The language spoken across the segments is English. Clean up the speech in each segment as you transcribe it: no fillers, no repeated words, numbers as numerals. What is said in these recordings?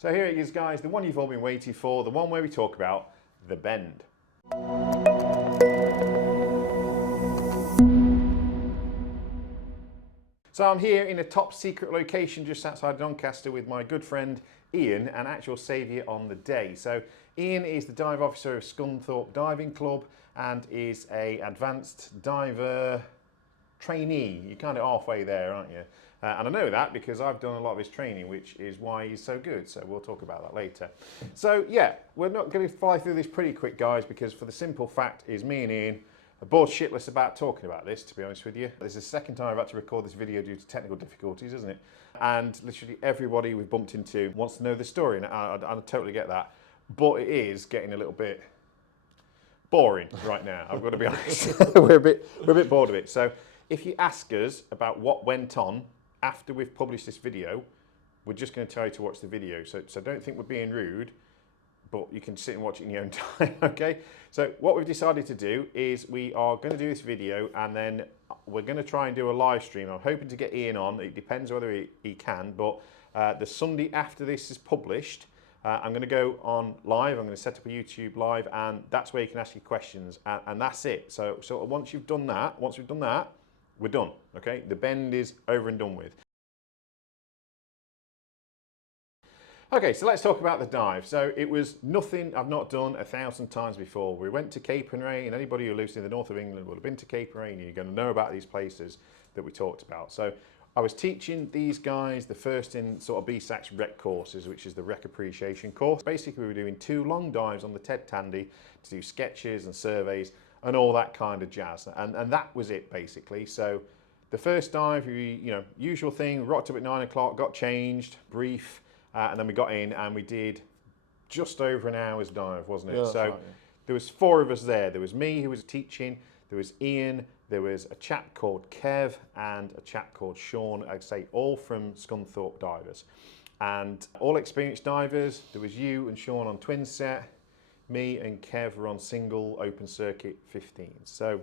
So here it is, guys, the one you've all been waiting for, the one where we talk about the bend. So I'm here in a top secret location just outside Doncaster with my good friend Ian, an actual saviour on the day. So Ian is the dive officer of Scunthorpe Diving Club and is a advanced diver trainee. You're kind of halfway there, aren't you? And I know that because I've done a lot of his training, which is why he's so good. So we'll talk about that later. So yeah, we're not going to fly through this pretty quick, guys, because for the simple fact is me and Ian are bored shitless about talking about this, to be honest with you. This is the second time I've had to record this video due to technical difficulties, isn't it? And literally everybody we've bumped into wants to know the story, and I totally get that. But it is getting a little bit boring right now, I've got to be honest. we're a bit bored of it. So if you ask us about what went on after we've published this video, we're just going to tell you to watch the video. So don't think we're being rude, but you can sit and watch it in your own time, okay? So what we've decided to do is we are going to do this video and then we're going to try and do a live stream. I'm hoping to get Ian on. It depends whether he can, but the Sunday after this is published, I'm going to go on live. I'm going to set up a YouTube live, and that's where you can ask your questions, and that's it. So once we've done that, we're done, okay? The bend is over and done with. Okay, so let's talk about the dive. So it was nothing I've not done 1,000 times before. We went to Capernwray, and anybody who lives in the north of England will have been to Capernwray, and you're going to know about these places that we talked about. So I was teaching these guys the first in sort of BSAC's rec courses, which is the rec appreciation course. Basically, we were doing 2 long dives on the Ted Tandy to do sketches and surveys and all that kind of jazz. And that was it, basically. So the first dive, usual thing, rocked up at 9 o'clock, got changed, brief, and then we got in and we did just over an hour's dive, wasn't it? Yeah, so right, yeah. There was 4 of us there. There was me who was teaching, there was Ian, there was a chap called Kev and a chap called Sean, I'd say all from Scunthorpe Divers. And all experienced divers. There was you and Sean on twin set, me and Kev were on single open circuit 15s. So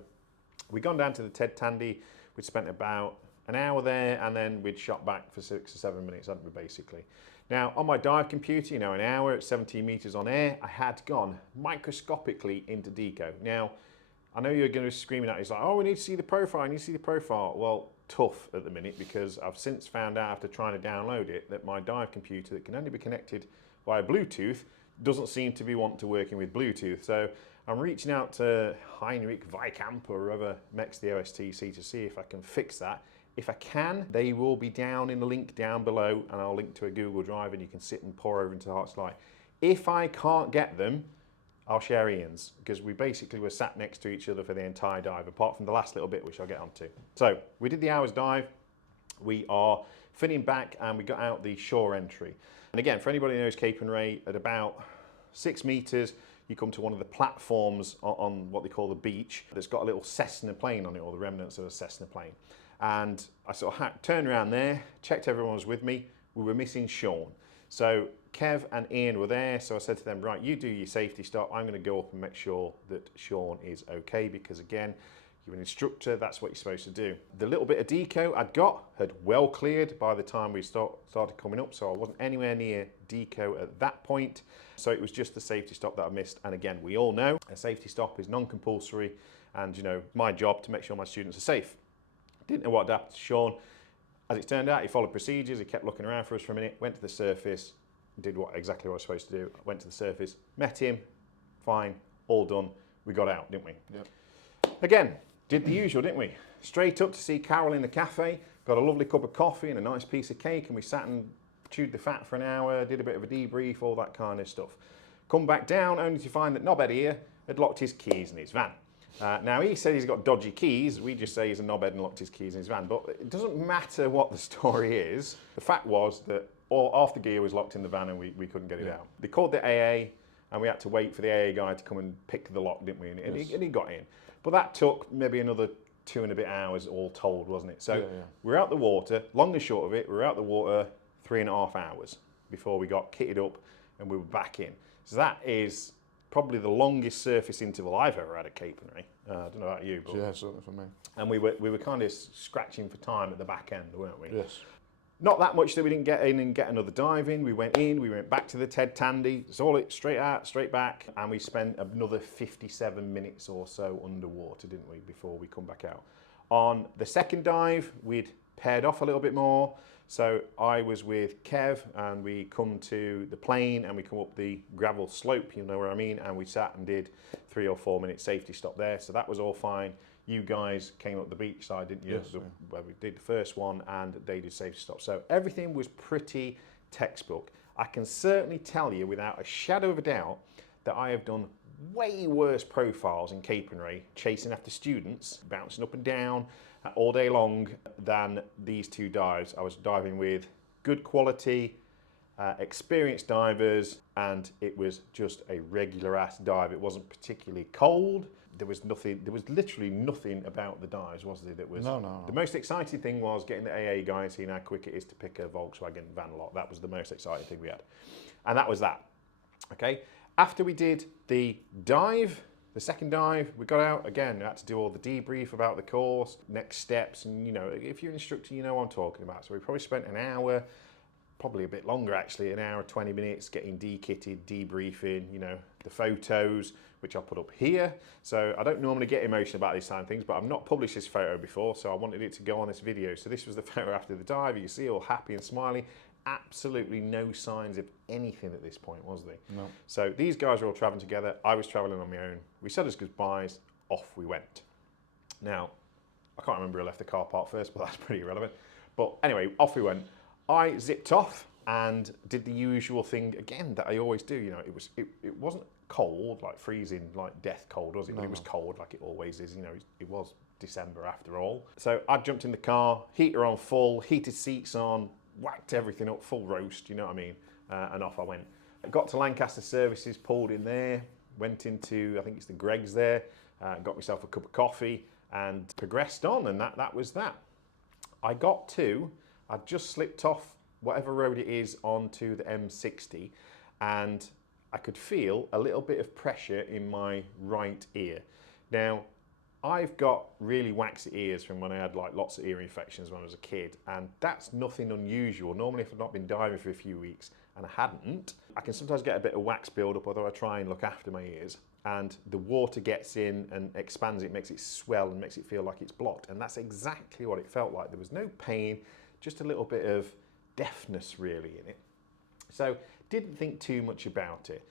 we'd gone down to the Ted Tandy, we'd spent about an hour there, and then we'd shot back for 6 or 7 minutes, hadn't we, basically. Now, on my dive computer, an hour at 17 meters on air, I had gone microscopically into deco. Now, I know you're going to be screaming at me, it's like, oh, we need to see the profile, I need to see the profile. Well, tough at the minute, because I've since found out after trying to download it that my dive computer that can only be connected via Bluetooth doesn't seem to be wanting to working with Bluetooth. So I'm reaching out to Heinrich Weikamp or whoever makes the OSTC to see if I can fix that. If I can, they will be down in the link down below, and I'll link to a Google Drive and you can sit and pour over into Hearts Light. If I can't get them, I'll share Ian's, because we basically were sat next to each other for the entire dive, apart from the last little bit, which I'll get onto. So we did the hour's dive. We are finning back and we got out the shore entry. And again, for anybody who knows Capernwray, at about 6 meters, you come to one of the platforms on what they call the beach that's got a little Cessna plane on it, or the remnants of a Cessna plane. And I sort of turned around there, checked everyone was with me. We were missing Sean. So Kev and Ian were there, so I said to them, right, you do your safety stop. I'm going to go up and make sure that Sean is okay, because again, you're an instructor, that's what you're supposed to do. The little bit of deco I'd got had well cleared by the time we started coming up, so I wasn't anywhere near deco at that point. So it was just the safety stop that I missed. And again, we all know a safety stop is non-compulsory, and my job to make sure my students are safe. Didn't know what happened to Sean. As it turned out, he followed procedures, he kept looking around for us for a minute, went to the surface, did exactly what I was supposed to do, went to the surface, met him, fine, all done, we got out, didn't we? Yep. Again, did the usual, didn't we? Straight up to see Carol in the cafe, got a lovely cup of coffee and a nice piece of cake, and we sat and chewed the fat for an hour, did a bit of a debrief, all that kind of stuff. Come back down, only to find that knobhead here had locked his keys in his van. Now, he said he's got dodgy keys. We just say he's a knobhead and locked his keys in his van. But it doesn't matter what the story is. The fact was that half the gear was locked in the van and we couldn't get it out. They called the AA, and we had to wait for the AA guy to come and pick the lock, didn't we? And he got in. But that took maybe another 2 and a bit hours all told, wasn't it? So we're out the water. Long and short of it, we were out the water 3.5 hours before we got kitted up and we were back in. So that is probably the longest surface interval I've ever had at Capernwray. I don't know about you, but yeah, certainly for me. And we were kind of scratching for time at the back end, weren't we? Yes. Not that much that we didn't get in and get another dive in. We went back to the Ted Tandy, saw it straight out, straight back, and we spent another 57 minutes or so underwater, didn't we, before we come back out. On the second dive, we'd paired off a little bit more. So I was with Kev, and we come to the plane and we come up the gravel slope, you know where I mean, and we sat and did 3 or 4 minute safety stop there. So that was all fine. You guys came up the beach side, didn't you? Yes, Where we did the first one and they did safety stop. So everything was pretty textbook. I can certainly tell you without a shadow of a doubt that I have done way worse profiles in Capernwray, chasing after students, bouncing up and down all day long than these 2 dives. I was diving with good quality, experienced divers, and it was just a regular ass dive. It wasn't particularly cold. There was literally nothing about the dives, was there? That was No. The most exciting thing was getting the AA guy and seeing how quick it is to pick a Volkswagen van lot. That was the most exciting thing we had, and that was that. Okay. After we did the dive, the second dive, we got out again. We had to do all the debrief about the course, next steps, and you know, if you're an instructor, you know what I'm talking about. So we probably spent an hour. Probably a bit longer actually, an hour, 20 minutes getting de-kitted, debriefing, you know, the photos, which I'll put up here. So I don't normally get emotional about these kind of things, but I've not published this photo before, so I wanted it to go on this video. So this was the photo after the dive. You can see all happy and smiley. Absolutely no signs of anything at this point, was there? No. So these guys were all traveling together. I was traveling on my own. We said us goodbyes, off we went. Now, I can't remember who left the car park first, but that's pretty irrelevant. But anyway, off we went. I zipped off and did the usual thing again that I always do. You know, it wasn't cold, like freezing, like death cold, was it? No, But it was cold like it always is. You know, it was December after all. So I jumped in the car, heater on full, heated seats on, whacked everything up, full roast, you know what I mean? And off I went. I got to Lancaster Services, pulled in there, went into, I think it's the Greg's there, got myself a cup of coffee and progressed on, and that was that. I'd just slipped off whatever road it is onto the M60, and I could feel a little bit of pressure in my right ear. Now, I've got really waxy ears from when I had like lots of ear infections when I was a kid, and that's nothing unusual. Normally, if I've not been diving for a few weeks, and I hadn't, I can sometimes get a bit of wax build-up, although I try and look after my ears, and the water gets in and expands it, makes it swell and makes it feel like it's blocked, and that's exactly what it felt like. There was no pain, just a little bit of deafness really in it. So didn't think too much about it.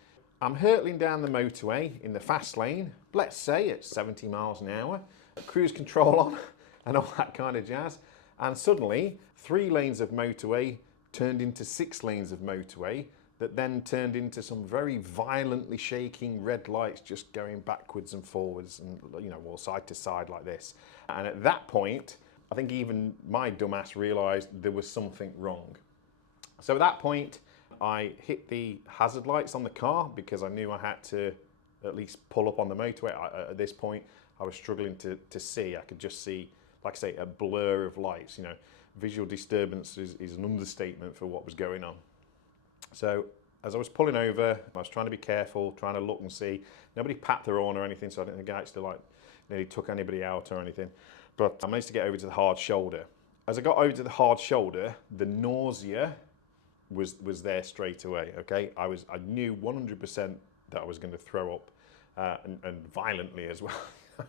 I'm hurtling down the motorway in the fast lane, let's say at 70 miles an hour, cruise control on and all that kind of jazz. And suddenly 3 lanes of motorway turned into 6 lanes of motorway that then turned into some very violently shaking red lights just going backwards and forwards and, you know, well, side to side like this. And at that point, I think even my dumbass realised there was something wrong. So at that point, I hit the hazard lights on the car because I knew I had to at least pull up on the motorway. At this point, I was struggling to see. I could just see, like I say, a blur of lights. You know, visual disturbance is an understatement for what was going on. So as I was pulling over, I was trying to be careful, trying to look and see. Nobody papped their horn or anything, so I didn't think I actually like nearly took anybody out or anything. But I managed to get over to the hard shoulder. As I got over to the hard shoulder, the nausea was there straight away, okay? I knew 100% that I was going to throw up and violently as well.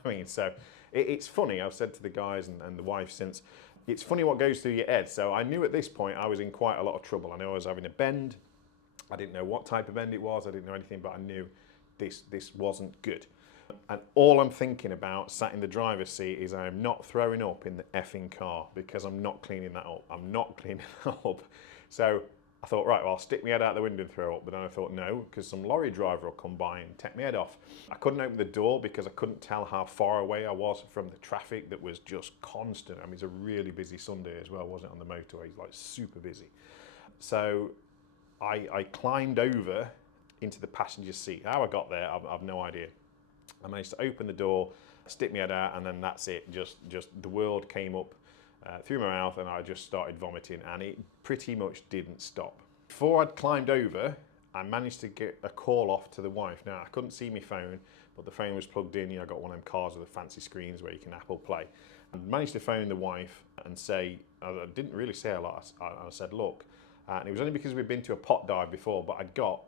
I mean, so it's funny, I've said to the guys and the wife since, it's funny what goes through your head. So I knew at this point I was in quite a lot of trouble. I knew I was having a bend. I didn't know what type of bend it was. I didn't know anything, but I knew this wasn't good. And all I'm thinking about, sat in the driver's seat, is I'm not throwing up in the effing car because I'm not cleaning that up. I'm not cleaning that up. So I thought, right, well, I'll stick my head out the window and throw up. But then I thought, no, because some lorry driver will come by and take my head off. I couldn't open the door because I couldn't tell how far away I was from the traffic that was just constant. I mean, it's a really busy Sunday as well, wasn't it, on the motorway? It's like super busy. So I climbed over into the passenger seat. How I got there, I've no idea. I managed to open the door, stick my head out, and then that's it. Just the world came up through my mouth, and I just started vomiting, and it pretty much didn't stop. Before I'd climbed over, I managed to get a call off to the wife. Now, I couldn't see my phone, but the phone was plugged in. You know, I got one of them cars with the fancy screens where you can Apple Play. Managed to phone the wife and say, I didn't really say a lot. I said, look, and it was only because we'd been to a pot dive before, but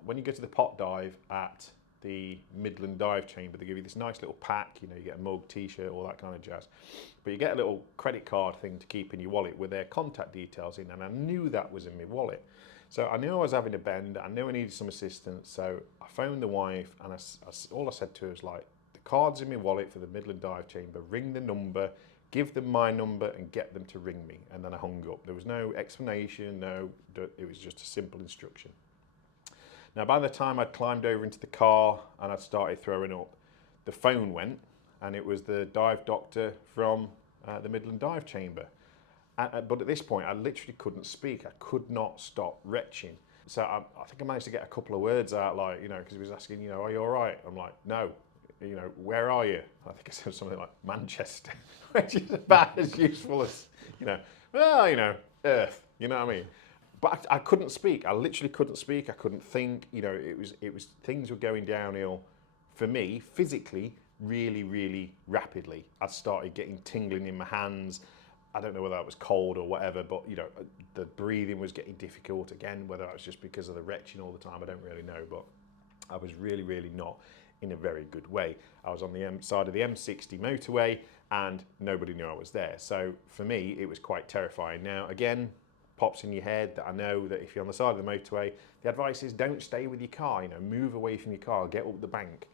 when you go to the pot dive at the Midland Dive Chamber, they give you this nice little pack, you get a mug, t-shirt, all that kind of jazz. But you get a little credit card thing to keep in your wallet with their contact details in, and I knew that was in my wallet. So I knew I was having a bend, I knew I needed some assistance, so I phoned the wife, and all I said to her was like, the card's in my wallet for the Midland Dive Chamber, ring the number, give them my number and get them to ring me. And then I hung up. There was no explanation, it was just a simple instruction. Now, by the time I'd climbed over into the car and I'd started throwing up, the phone went, and it was the dive doctor from the Midland Dive Chamber. But at this point, I literally couldn't speak. I could not stop retching. So I think I managed to get a couple of words out, like, because he was asking, are you all right? I'm like, no. Where are you? I think I said something like Manchester, which is about as useful as, Earth, you know what I mean? But I couldn't speak. I literally couldn't speak. I couldn't think. It was things were going downhill for me physically really, really rapidly. I started getting tingling in my hands. I don't know whether that was cold or whatever, but the breathing was getting difficult again, whether that was just because of the retching all the time, I don't really know, but I was really, really not in a very good way. I was on the side of the M60 motorway and nobody knew I was there. So for me, it was quite terrifying. Now, again, pops in your head that I know that if you're on the side of the motorway, the advice is don't stay with your car, move away from your car, get up the bank.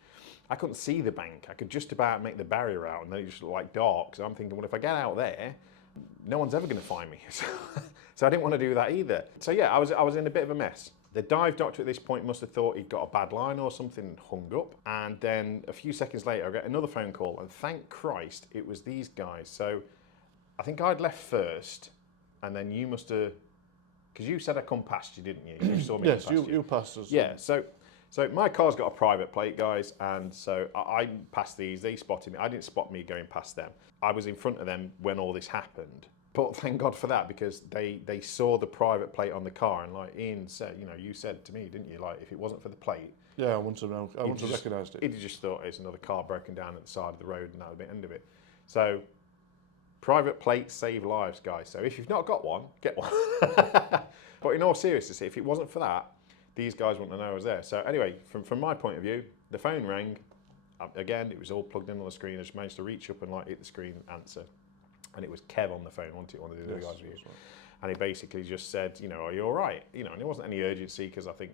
I couldn't see the bank. I could just about make the barrier out, and then it just looked like dark. So I'm thinking, well, if I get out there, no one's ever going to find me. So I didn't want to do that either. So yeah, I was in a bit of a mess. The dive doctor at this point must have thought he'd got a bad line or something and hung up. And then a few seconds later, I get another phone call, and thank Christ it was these guys. So I think I'd left first, and then you must have, because you said I come past you, didn't you? You saw me. Yes, you passed us. Yeah, so my car's got a private plate, guys, and so I passed these. They spotted me. I didn't spot me going past them. I was in front of them when all this happened. But thank God for that, because they saw the private plate on the car, and like Ian said, you said to me, didn't you, like if it wasn't for the plate, yeah, I wouldn't have recognised it. He'd just thought it's another car broken down at the side of the road, and that would be the end of it. So private plates save lives, guys. So if you've not got one, get one. But in all seriousness, if it wasn't for that, these guys wouldn't have known I was there. So anyway, from my point of view, the phone rang. Again, it was all plugged in on the screen. I just managed to reach up and hit the screen, answer. And it was Kev on the phone, wasn't it? One of the other guys with you. Right. And he basically just said, are you all right? And there wasn't any urgency, because I think,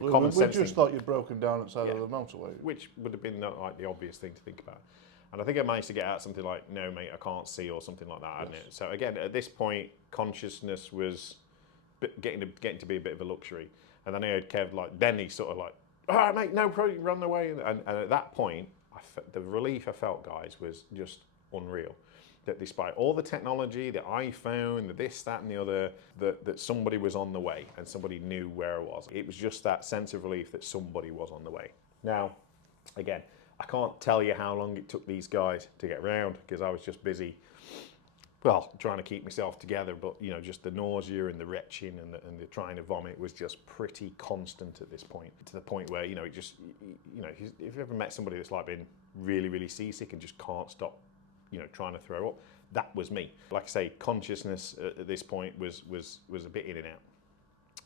common sense. We just thought you'd broken down at the side of the motorway. Which would have been like the obvious thing to think about. And I think I managed to get out something like, no, mate, I can't see, or something like that, hadn't it? So again, at this point, consciousness was getting to be a bit of a luxury. And then I heard Kev, then he sort of all right, mate, no problem, run away. And at that point, the relief I felt, guys, was just unreal. That despite all the technology, the iPhone, the this, that, and the other, that somebody was on the way and somebody knew where I was. It was just that sense of relief that somebody was on the way. Now, again, I can't tell you how long it took these guys to get round, because I was just busy, trying to keep myself together. But just the nausea and the retching and the trying to vomit was just pretty constant at this point, to the point where it just, if you've ever met somebody that's been really, really seasick and just can't stop trying to throw up, that was me. Like I say, consciousness at this point was a bit in and out.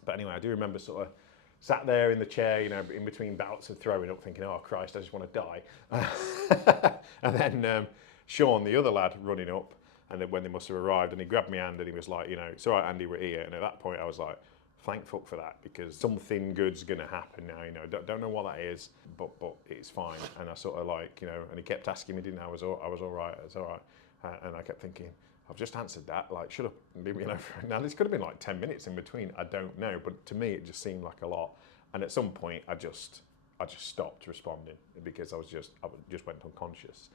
But anyway, I do remember sort of sat there in the chair, in between bouts of throwing up, thinking, oh Christ, I just want to die. And then Sean, the other lad, running up, and then when they must have arrived, and he grabbed my hand and he was like, it's all right, Andy, we're here. And at that point I was like, thank fuck for that, because something good's going to happen now. Don't know what that is, but it's fine. And I sort of and he kept asking me, didn't I? I was all right. It's all right. And I kept thinking, I've just answered that. Shut up and leave me alone. Now this could have been 10 minutes in between. I don't know, but to me it just seemed like a lot. And at some point I just stopped responding, because I just went unconscious.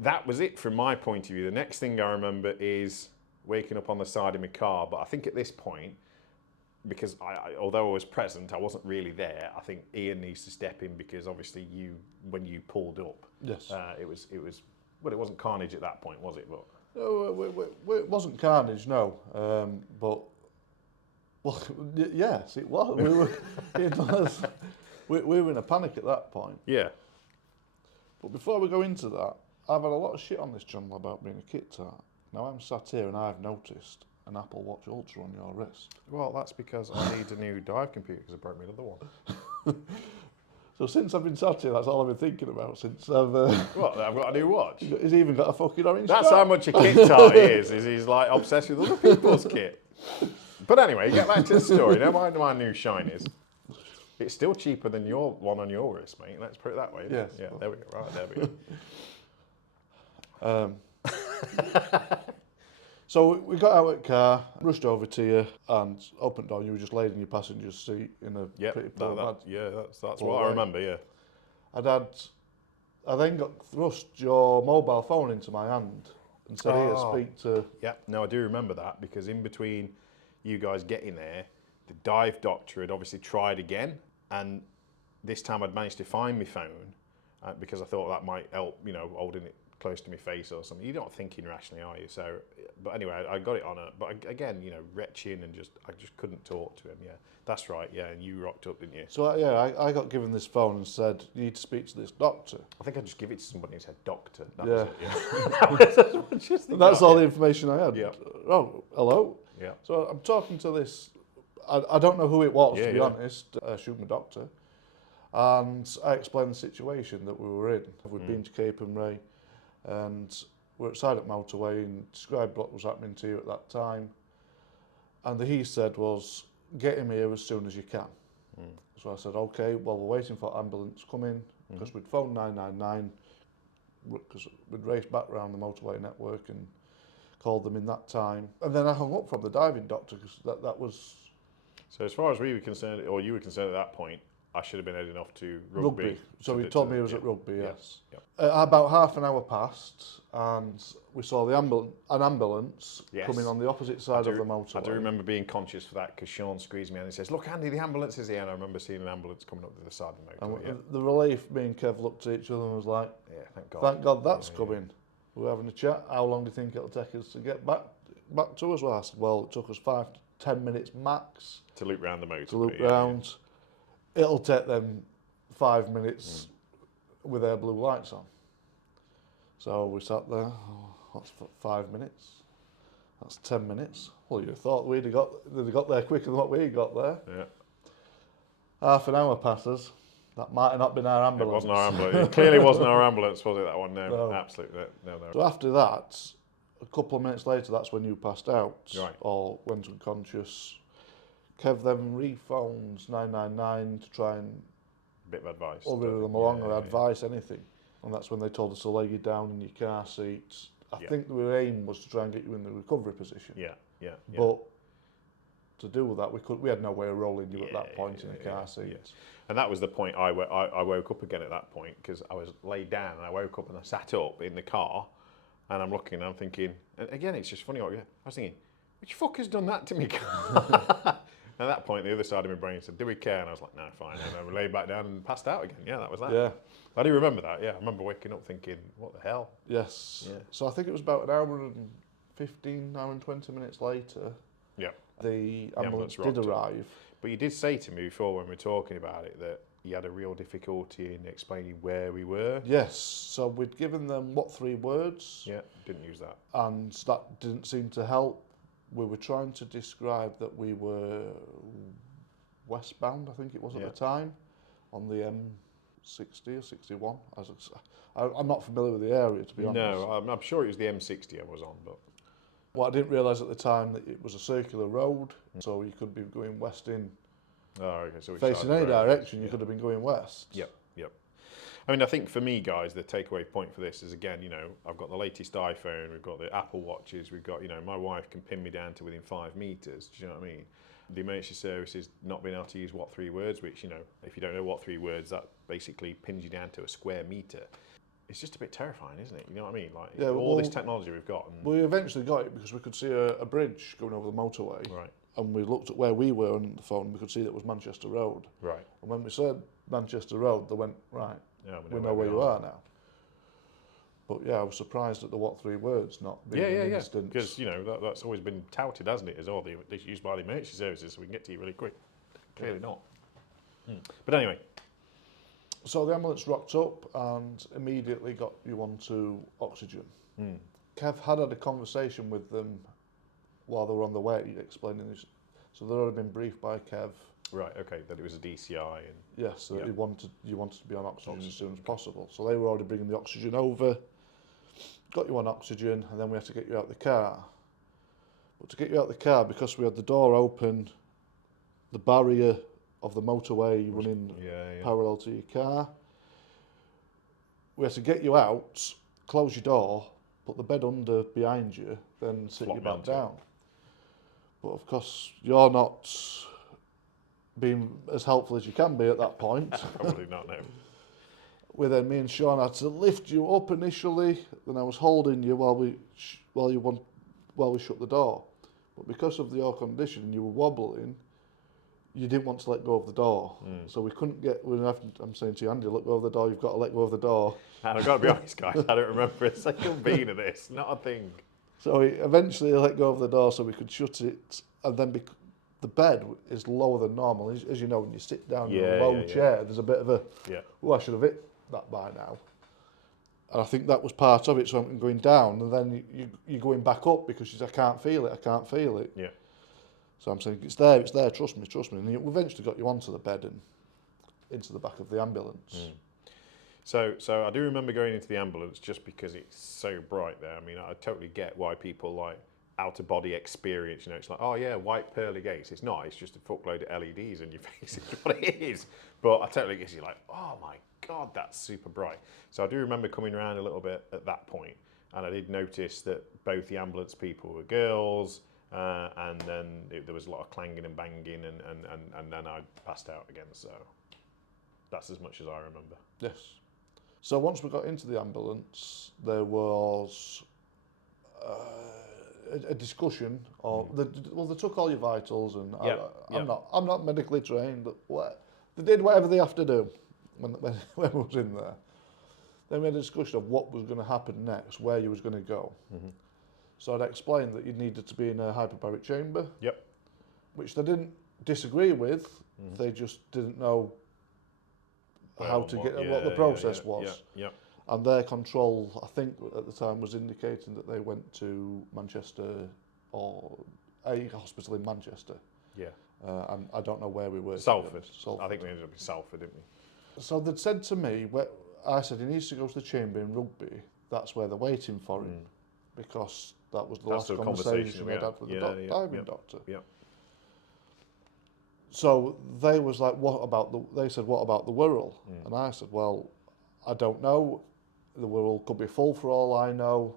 That was it from my point of view. The next thing I remember is waking up on the side of my car. But I think at this point, because although I was present, I wasn't really there. I think Ian needs to step in, because obviously when you pulled up, yes, it wasn't carnage at that point, was it? But no, it wasn't carnage, no. Yes, it was. We were in a panic at that point. Yeah. But before we go into that, I've had a lot of shit on this channel about being a kit tart. Now I'm sat here and I've noticed an Apple Watch Ultra on your wrist. Well, that's because I need a new dive computer because I broke my other one. So since I've been sat here, that's all I've been thinking about since I've... What, I've got a new watch? He's even got a fucking orange That's strap. how much a kit tart he is he's like obsessed with other people's kit. But anyway, get back to the story. Don't mind my new shine is. It's still cheaper than your one on your wrist, mate. Let's put it that way. Yes. Yeah, there we go. Right, there we go. So we got out of the car, rushed over to you, and opened door. You were just laid in your passenger's seat in a pretty poor that's what I remember. Yeah. I then got thrust your mobile phone into my hand and said, "Here, speak to." Yeah. No, I do remember that because in between you guys getting there, the dive doctor had obviously tried again, and this time I'd managed to find my phone because I thought that might help, holding it close to my face or something. You're not thinking rationally, are you? So, but anyway, I got it on it. But again, retching and I just couldn't talk to him. Yeah, that's right. Yeah, and you rocked up, didn't you? So I got given this phone and said, "You need to speak to this doctor." I think I just give it to somebody who said doctor. That Yeah. was it, yeah. That's all the information I had. Yeah. Oh, hello. Yeah. So I'm talking to this. I don't know who it was, to be Yeah. honest. I assume a doctor. And I explained the situation that we were in. We'd been to Cape and Ray, and we're outside at motorway, and described what was happening to you at that time. And the he said was, "Get him here as soon as you can." So I said, "Okay, well, we're waiting for ambulance coming," because we'd phoned 999, because we'd raced back around the motorway network and called them in that time. And then I hung up from the diving doctor, because that was... So as far as we were concerned, or you were concerned at that point, I should have been heading off to rugby. So he told me he was at rugby, yes. Yeah. About half an hour passed, and we saw an ambulance coming on the opposite side of the motorway. I do remember being conscious for that because Sean squeezed me and he says, "Look, Andy, the ambulance is here." And I remember seeing an ambulance coming up to the side of the motorway. And the relief, me and Kev looked at each other and was like, "Yeah, thank God. Thank God that's coming." We were having a chat. How long do you think it'll take us to get back to us? Well, I said, well, it took us 5 to 10 minutes max To loop round the motorway. to loop round. It'll take them 5 minutes with their blue lights on. So we sat there. What's 5 minutes? That's 10 minutes. Well, you'd have thought they'd have got there quicker than what we got there. Yeah. Half an hour passes. That might have not been our ambulance. It wasn't our ambulance. It clearly wasn't our ambulance, was it, that one? No. Absolutely. No. So after that, a couple of minutes later, that's when you passed out. Right. Or went unconscious. Kev then rephones 999 to try and Bit of advice. hurry them along or advice, anything. And that's when they told us to lay you down in your car seats. I think the aim was to try and get you in the recovery position. Yeah. But to do that, we had no way of rolling you at that point in the car seat. Yes. And that was the point I woke up again at that point because I was laid down and I woke up and I sat up in the car and I'm looking and I'm thinking, and again, it's just funny. I was thinking, which fucker's done that to me? At that point, the other side of my brain said, "Do we care?" And I was like, "No, fine." And I laid back down and passed out again. Yeah, that was that. Yeah. I do remember that. Yeah, I remember waking up thinking, "What the hell?" Yes. Yeah. So I think it was about an hour and 15, hour and 20 minutes later. Yeah. The ambulance did rocked up. arrive. But you did say to me before when we were talking about it that you had a real difficulty in explaining where we were. Yes. So we'd given them, 3 words? Yeah, didn't use that. And that didn't seem to help. We were trying to describe that we were westbound, I think it was at the time, on the M60 or 61. I'm not familiar with the area, to be honest. No, I'm sure it was the M60 I was on, but... What I didn't realise at the time that it was a circular road, so you could be going west in. Oh, okay. So facing any direction, you could have been going west. Yep. I mean, I think for me, guys, the takeaway point for this is, again, I've got the latest iPhone, we've got the Apple Watches, we've got, my wife can pin me down to within 5 metres, do you know what I mean? The emergency services not being able to use what 3 words, which, if you don't know what 3 words, that basically pins you down to a square metre. It's just a bit terrifying, isn't it? You know what I mean? Like, all this technology we've got. And we eventually got it because we could see a bridge going over the motorway. Right. And we looked at where we were on the phone, and we could see that it was Manchester Road. Right. And when we said Manchester Road, they went, right, Yeah, we know where you are now. But yeah, I was surprised at the 3 words not being an instant. Because, that's always been touted, hasn't it, as it's used by the emergency services so we can get to you really quick. Clearly not. But anyway. So the ambulance rocked up and immediately got you onto oxygen. Kev had a conversation with them while they were on the way, explaining this. So they'd already been briefed by Kev. Right, okay, that it was a DCI. And Yes, that you wanted to be on oxygen as soon as possible. So they were already bringing the oxygen over, got you on oxygen, and then we had to get you out the car. But to get you out the car, because we had the door open, the barrier of the motorway running parallel to your car, we had to get you out, close your door, put the bed under behind you, then sit you back down. But of course, you're not being as helpful as you can be at that point. Probably not, no. Me and Sean had to lift you up initially, then I was holding you while we shut the door. But because of your condition and you were wobbling, you didn't want to let go of the door. So we couldn't get, I'm saying to you, Andy, let go of the door, you've got to let go of the door. And I've got to be honest, guys, I don't remember a single bean of this, not a thing. So we eventually let go of the door so we could shut it, and then the bed is lower than normal. As you know, when you sit down in a low chair, there's a bit of a, I should have hit that by now. And I think that was part of it, so I'm going down, and then you're going back up because you say, I can't feel it. Yeah. So I'm saying, it's there, trust me. And we eventually got you onto the bed and into the back of the ambulance. So I do remember going into the ambulance just because it's so bright there. I mean, I totally get why people like out-of-body experience, you know, it's like, oh yeah, white pearly gates. It's not, it's just a fuckload of LEDs in your face, is what it is. But I totally get you like, oh my God, that's super bright. So I do remember coming around a little bit at that point, and I did notice that both the ambulance people were girls, and then there was a lot of clanging and banging, and then I passed out again. So that's as much as I remember. Yes. So once we got into the ambulance, there was a discussion. They took all your vitals, and I'm not medically trained, but they did whatever they have to do when I was in there. Then we had a discussion of what was going to happen next, where you was going to go. So I'd explained that you needed to be in a hyperbaric chamber, which they didn't disagree with. They just didn't know what the process was. And their control, I think at the time, was indicating that they went to Manchester, or a hospital in Manchester. And I don't know where we were. Salford. I think we ended up in Salford, didn't we? So they'd said to me, I said he needs to go to the chamber in Rugby. That's where they're waiting for him, because that was the last conversation we had with the diving doctor. So they was like, they said, what about the Wirral? And I said, well, I don't know. The Wirral could be full for all I know.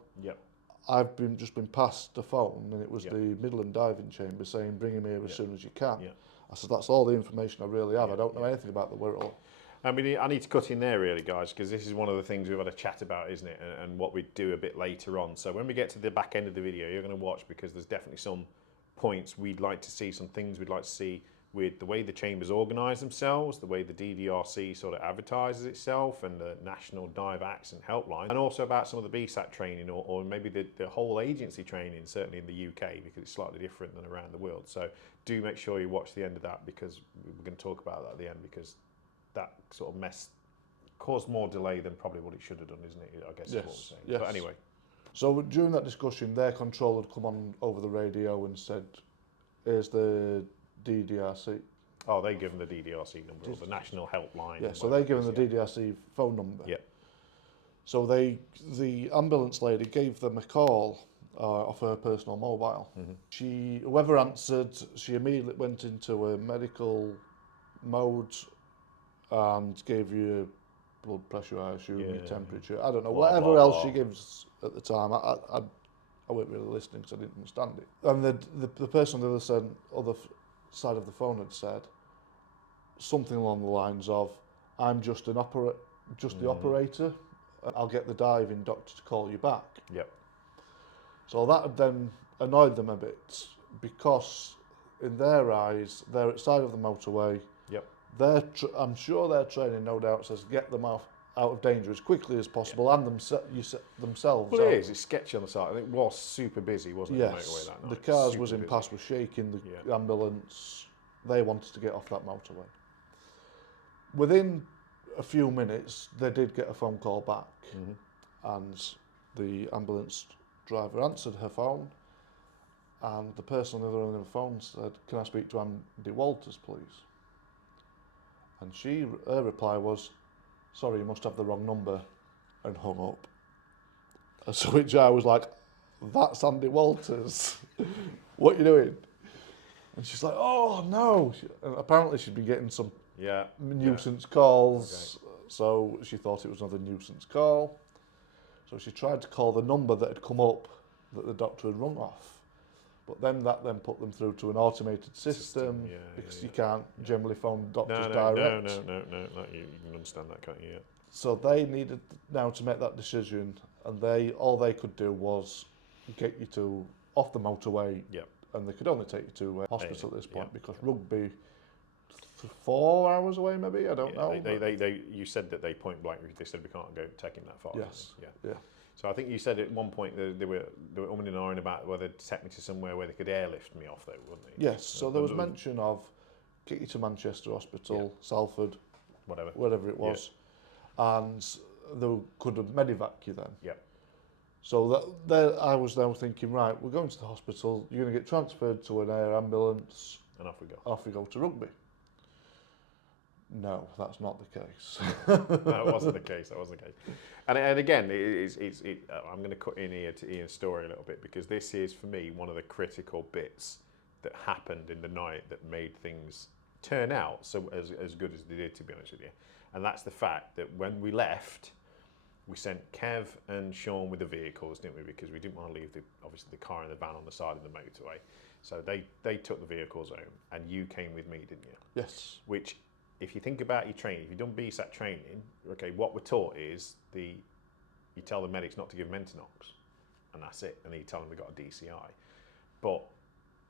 I've just been passed the phone, and it was the Midland Diving Chamber saying, bring him here as soon as you can. I said, that's all the information I really have. I don't know anything about the Wirral. I mean, I need to cut in there really, guys, because this is one of the things we've had a chat about, isn't it? And what we do a bit later on. So when we get to the back end of the video, you're going to watch, because there's definitely some points we'd like to see, some things we'd like to see with the way the chambers organise themselves, the way the DDRC sort of advertises itself, and the National Dive Acts and Helpline, and also about some of the BSAT training, or maybe the whole agency training, certainly in the UK, because it's slightly different than around the world. So do make sure you watch the end of that, because we're going to talk about that at the end, because that sort of caused more delay than probably what it should have done, isn't it? I guess is what we're saying. Yes. But anyway. So during that discussion, their control had come on over the radio and said, here's the DDRC. Oh, they give them the DDRC number, or the National Helpline. Yeah, so they give them the DDRC phone number. So the ambulance lady gave them a call off her personal mobile. Whoever answered, she immediately went into a medical mode and gave you blood pressure, I assume, your temperature. I don't know, whatever else she gives at the time. I weren't really listening because I didn't understand it. And the person on the other side of the phone had said something along the lines of, I'm just the operator. I'll get the diving doctor to call you back. So that had then annoyed them a bit, because in their eyes, they're outside of the motorway. I'm sure their training, no doubt, says get them out of danger as quickly as possible, and themselves. Well, it's sketchy on the side. I think it was super busy, wasn't it? Yes, the motorway that night. The cars was in pass, was shaking, the ambulance. They wanted to get off that motorway. Within a few minutes, they did get a phone call back, Mm-hmm. and the ambulance driver answered her phone, and the person on the other end of the phone said, "Can I speak to Andy Walters, please?" And her reply was, "Sorry, you must have the wrong number," and hung up. And so which I was like, "That's Andy Walters. What are you doing?" And she's like, "Oh no!" And apparently she'd been getting some nuisance calls, so she thought it was another nuisance call. So she tried to call the number that had come up that the doctor had rung off. But then that put them through to an automated system because you can't generally phone doctors direct. No. You can understand that, can't you? Yeah. So they needed now to make that decision, and all they could do was get you off the motorway, and they could only take you to a hospital at this point because Rugby, 4 hours away maybe, I don't know. You said that they point blank, they said we can't go taking that far. Yes. Yeah. So I think you said at one point they were umming and ahhing about whether to take me to somewhere where they could airlift me off, though, wouldn't they? Yes. So there was mention of get you to Manchester Hospital, Salford, whatever it was, and they could have medivac you then. Yeah. So I was now thinking, right, we're going to the hospital. You're going to get transferred to an air ambulance, and off we go. Off we go to Rugby. No, that's not the case. That wasn't the case. And again, I'm going to cut in here to Ian's story a little bit because this is, for me, one of the critical bits that happened in the night that made things turn out so as good as they did, to be honest with you. And that's the fact that when we left, we sent Kev and Sean with the vehicles, didn't we? Because we didn't want to leave obviously the car and the van on the side of the motorway. So they took the vehicles home, and you came with me, didn't you? Yes. Which, if you think about your training, if you've done BSAT training, okay, what we're taught is you tell the medics not to give Mentanox, and that's it, and then you tell them they've got a DCI. But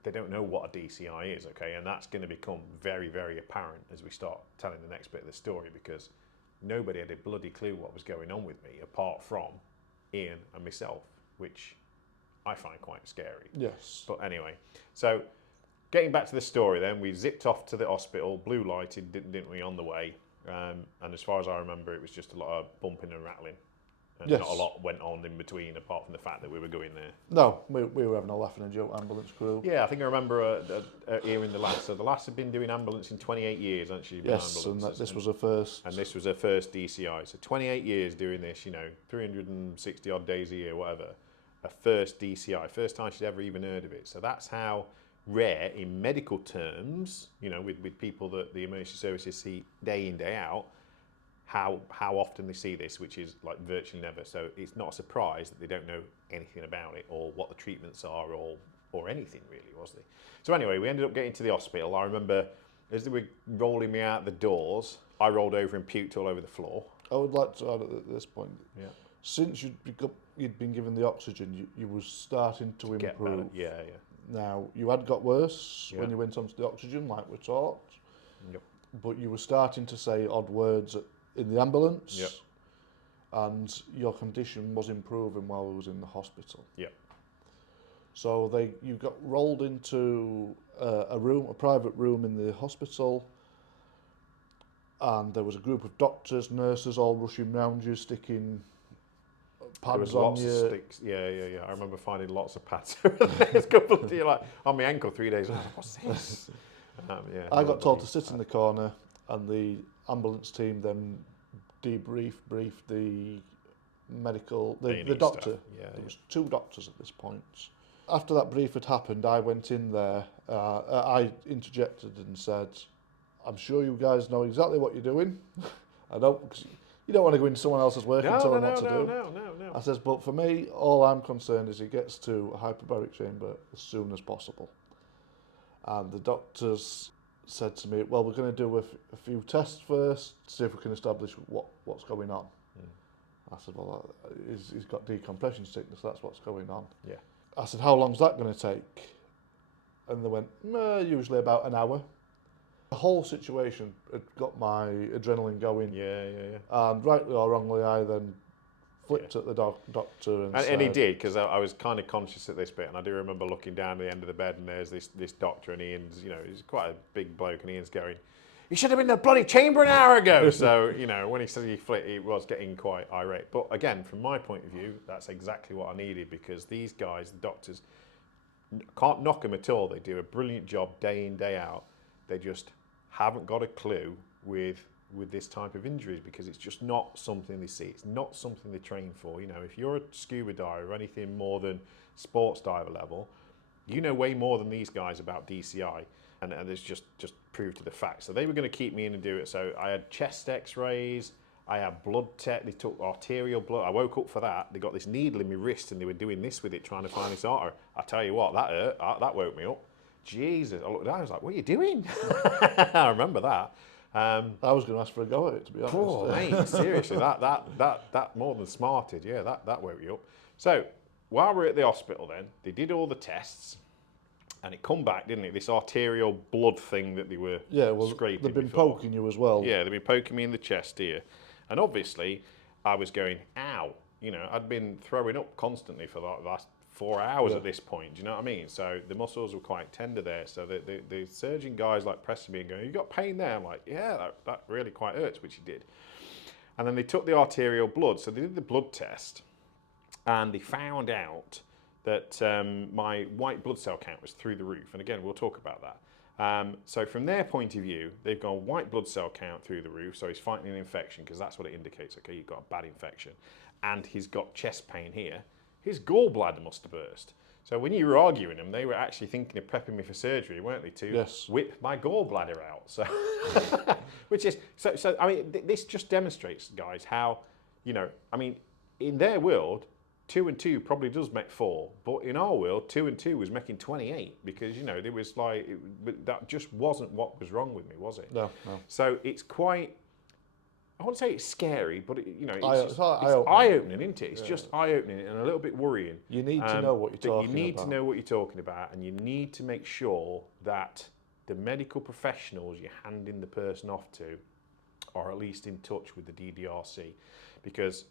they don't know what a DCI is, okay, and that's going to become very, very apparent as we start telling the next bit of the story, because nobody had a bloody clue what was going on with me apart from Ian and myself, which I find quite scary. Yes. But anyway, so getting back to the story then, we zipped off to the hospital, blue lighted, didn't we, on the way. And as far as I remember, it was just a lot of bumping and rattling. And not a lot went on in between, apart from the fact that we were going there. No, we were having a laugh and a joke, ambulance crew. Yeah, I think I remember hearing the lass. So the lass had been doing ambulance in 28 years, hadn't she? Yes, and this was her first. And this was her first DCI. So 28 years doing this, 360 odd days a year, whatever. A first DCI, first time she'd ever even heard of it. So that's how rare in medical terms, with people that the emergency services see day in, day out, how often they see this, which is like virtually never. So it's not a surprise that they don't know anything about it or what the treatments are or anything really, was they? So anyway, we ended up getting to the hospital. I remember as they were rolling me out the doors, I rolled over and puked all over the floor. I would like to add at this point, yeah, since you'd been given the oxygen, you were starting to improve. Yeah. Now, you had got worse when you went onto the oxygen, like we're taught. Yep. But you were starting to say odd words in the ambulance. Yep. And your condition was improving while I was in the hospital. Yep. So you got rolled into a private room in the hospital, and there was a group of doctors, nurses all rushing round you, sticking pads on you. Of sticks. Yeah. I remember finding lots of pads over the next couple of days, like on my ankle 3 days. What's this? I got told to sit in the corner, and the ambulance team then briefed the medical, the doctor. There was 2 doctors at this point. After that brief had happened, I went in there. I interjected and said, "I'm sure you guys know exactly what you're doing. You don't want to go into someone else's work and tell them what to do. No. I says, but for me, all I'm concerned is he gets to a hyperbaric chamber as soon as possible." And the doctors said to me, "Well, we're going to do a few tests first, see if we can establish what's going on." I said, "Well, he's got decompression sickness, that's what's going on." Yeah. I said, "How long's that going to take?" And they went, "Usually about an hour." The whole situation had got my adrenaline going. Yeah. And rightly or wrongly, I then flipped at the doctor and said... And he did, because I was kind of conscious at this bit, and I do remember looking down at the end of the bed, and there's this doctor, and Ian's, he's quite a big bloke, and Ian's going, you should have been in the bloody chamber an hour ago. So, you know, when he said he flit, he was getting quite irate. But again, from my point of view, that's exactly what I needed, because these guys, the doctors, can't knock them at all. They do a brilliant job day in, day out. They just haven't got a clue with this type of injuries, because it's just not something they see. It's not something they train for. You know, if you're a scuba diver or anything more than sports diver level, you know way more than these guys about DCI, and it's just proved to the fact. So they were going to keep me in and do it. So I had chest X-rays, I had blood test. They took arterial blood. I woke up for that. They got this needle in my wrist and they were doing this with it, trying to find this artery. I tell you what, that hurt. That woke me up. Jesus! I looked down. I was like, "What are you doing?" I remember that. I was going to ask for a go at it, to be honest. Oh, mate, seriously, that more than smarted. Yeah, that woke you up. So while we're at the hospital, then they did all the tests, and it come back, didn't it? This arterial blood thing that they were scraping. They've been before. poking you as well. Yeah, they've been poking me in the chest here, and obviously, I was going, "Ow!" You know, I'd been throwing up constantly for the last 4 hours at this point. Do you know what I mean? So the muscles were quite tender there. So the surgeon guys like pressing me and going, "You got pain there?" I'm like, "Yeah, that really quite hurts," which he did. And then they took the arterial blood. So they did the blood test, and they found out that my white blood cell count was through the roof. And again, we'll talk about that. So from their point of view, they've gone white blood cell count through the roof. So he's fighting an infection, because that's what it indicates. Okay, you've got a bad infection. And he's got chest pain here. His gallbladder must have burst. So when you were arguing them, they were actually thinking of prepping me for surgery, weren't they, to whip my gallbladder out. So, which is, so I mean, this just demonstrates, guys, how, you know, I mean, in their world, 2 and 2 probably does make 4, but in our world, 2 and 2 was making 28, because, you know, there was like, that just wasn't what was wrong with me, was it? No. So it's quite, I wouldn't say it's scary, but you know, it's eye-opening. eye-opening, isn't it? It's just eye-opening and a little bit worrying. You need to know what you're talking about. You need to know what you're talking about, and you need to make sure that the medical professionals you're handing the person off to are at least in touch with the DDRC, because,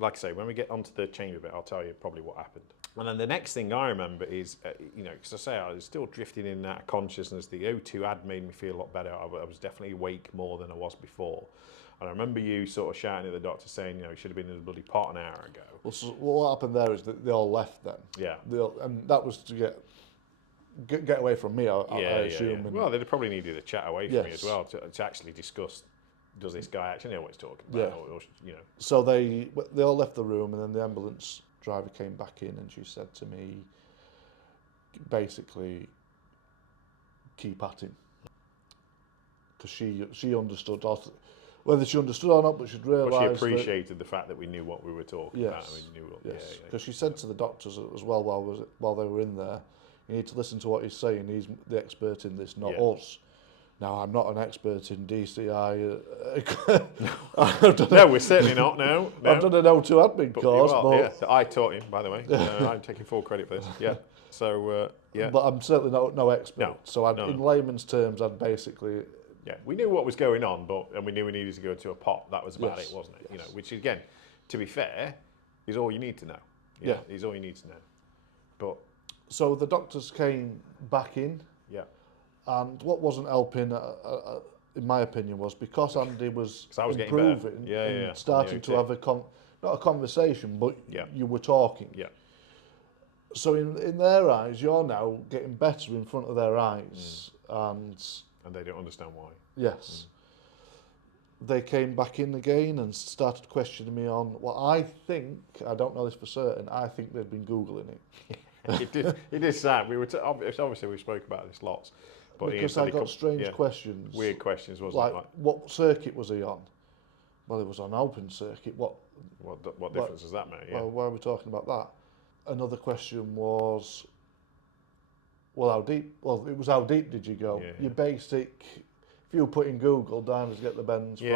like I say, when we get onto the chamber bit, I'll tell you probably what happened. And then the next thing I remember is, you know, because I say I was still drifting in and out of consciousness. The O2 had made me feel a lot better. I was definitely awake more than I was before. And I remember you sort of shouting at the doctor saying, you know, he should have been in the bloody pot an hour ago. Well, so what happened there is that they all left then. Yeah. And that was to get away from me, I assume. Yeah. Well, they probably needed a chat away from me as well to actually discuss, does this guy actually know what he's talking about? Yeah. Or, you know. So they all left the room, and then the ambulance driver came back in, and she said to me, basically, keep at him. Because she understood, whether she understood or not, but she'd realised Well, she appreciated the fact that we knew what we were talking about. And we knew what, yes, because she said to the doctors as well while they were in there, you need to listen to what he's saying. He's the expert in this, not us. Now, I'm not an expert in DCI. No, we're certainly not. No. I've done an O2 admin course. But I taught him, by the way. I'm taking full credit for this. Yeah. So, yeah. But I'm certainly no expert. No. So in layman's terms, I'd basically... Yeah, we knew what was going on, and we knew we needed to go to a pot. That was about it, wasn't it? Yes. You know, which again, to be fair, is all you need to know. Yeah, is all you need to know. But so the doctors came back in. Yeah. And what wasn't helping, in my opinion, was because Andy was improving and starting to have not a conversation, but you were talking. Yeah. So in their eyes, you're now getting better in front of their eyes, and they don't understand why. Yes. They came back in again and started questioning me on what I think, I don't know this for certain, I think they'd been Googling it. It is sad. Obviously we spoke about this lots. But because I got strange questions. Weird questions, wasn't it? Like, what circuit was he on? Well, it was on open circuit. What difference does that make? Yeah. Well, why are we talking about that? Another question was, well, how deep? Well, it was how deep did you go? Yeah. Your basic, if you put in Google, divers get the bends from...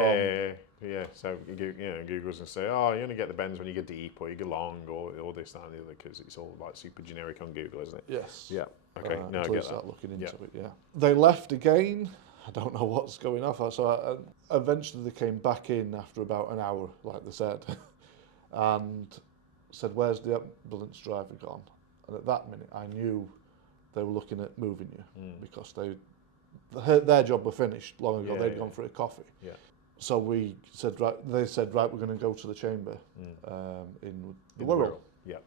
Yeah. So Google's going to say, oh, you only get the bends when you go deep or you go long or this, that and the other, because it's all like super generic on Google, isn't it? Yes. Yeah. Okay, no, I until get you start that. looking into it, yeah. They left again. I don't know what's going on. So eventually they came back in after about an hour, like they said, and said, where's the ambulance driver gone? And at that minute, I knew they were looking at moving you because their job were finished long ago. Yeah, They'd yeah. gone for a coffee. Yeah. So we said, right, they said, right, we're going to go to the chamber in the Wirral. Yeah.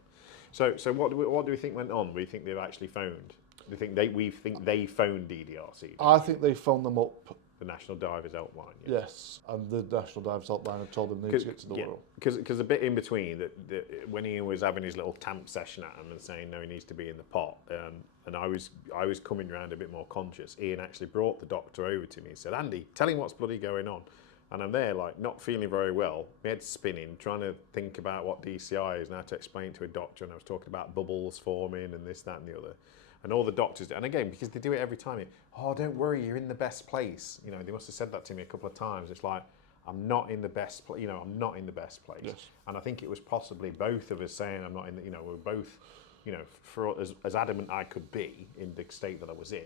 So what do we think went on? We think they've actually phoned. We think they phoned DDRC. I think they phoned them up. The National Divers Helpline. Yes, and the National Divers Helpline had told them they need to get to the Wirral. Because the bit in between, when Ian was having his little tamp session at him and saying no, he needs to be in the pot, and I was coming around a bit more conscious. Ian actually brought the doctor over to me and said, "Andy, tell him what's bloody going on." And I'm there, like, not feeling very well, my head's spinning, trying to think about what DCI is and how to explain it to a doctor. And I was talking about bubbles forming and this, that, and the other. And all the doctors, and again, because they do it every time, oh, don't worry, you're in the best place. You know, they must have said that to me a couple of times. It's like, I'm not in the best place. You know, I'm not in the best place. Yes. And I think it was possibly both of us saying I'm not in the, you know, we're both, you know, for as adamant I could be in the state that I was in,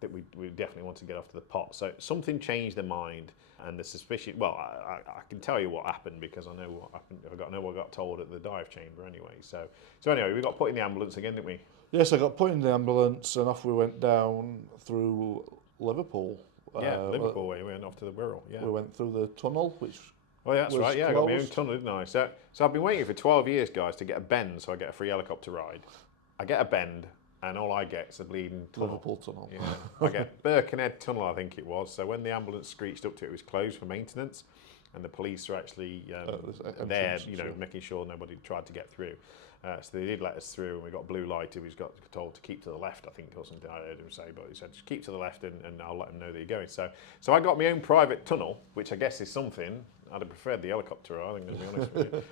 that we definitely want to get off to the pot. So something changed their mind, and the suspicion, well, I can tell you what happened because I know what happened. I know what got told at the dive chamber anyway. So anyway, we got put in the ambulance again, didn't we? Yes, I got put in the ambulance and off we went down through Liverpool. Yeah, Liverpool way. We went off to the Wirral. Yeah. We went through the tunnel, which Oh, yeah, that's was right. Yeah, I got my own closed. tunnel, didn't I? So I've been waiting for 12 years, guys, to get a bend so I get a free helicopter ride. I get a bend, and all I get is a bleeding tunnel. Liverpool tunnel. Yeah. I get Birkenhead Tunnel, I think it was. So when the ambulance screeched up to it, it was closed for maintenance, and the police are actually there, you know, making sure nobody tried to get through. So they did let us through, and we got blue lighted. We got told to keep to the left, I think, or something. I heard him say, but he said just keep to the left, and I'll let them know that you're going. So I got my own private tunnel, which I guess is something. I'd have preferred the helicopter, I think, to be honest with you.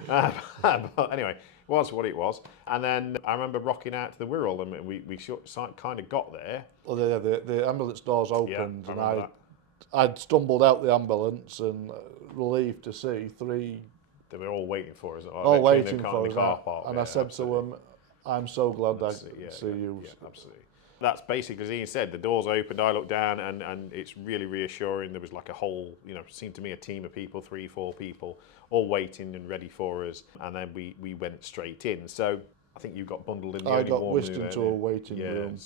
But anyway, it was what it was. And then I remember rocking out to the Wirral, and we kind of got there. Well, the ambulance doors opened, I and remember that. I'd stumbled out the ambulance and relieved to see three They were all waiting for us. all waiting for the us. car park. And I said to them, I'm so glad I see you. Yeah, absolutely. That's basically, as Ian said, the doors opened, I looked down, and it's really reassuring. There was like a whole, you know, seemed to me a team of people, 3-4 people, all waiting and ready for us. And then we went straight in. So I think you got bundled in the I got whisked into a waiting room.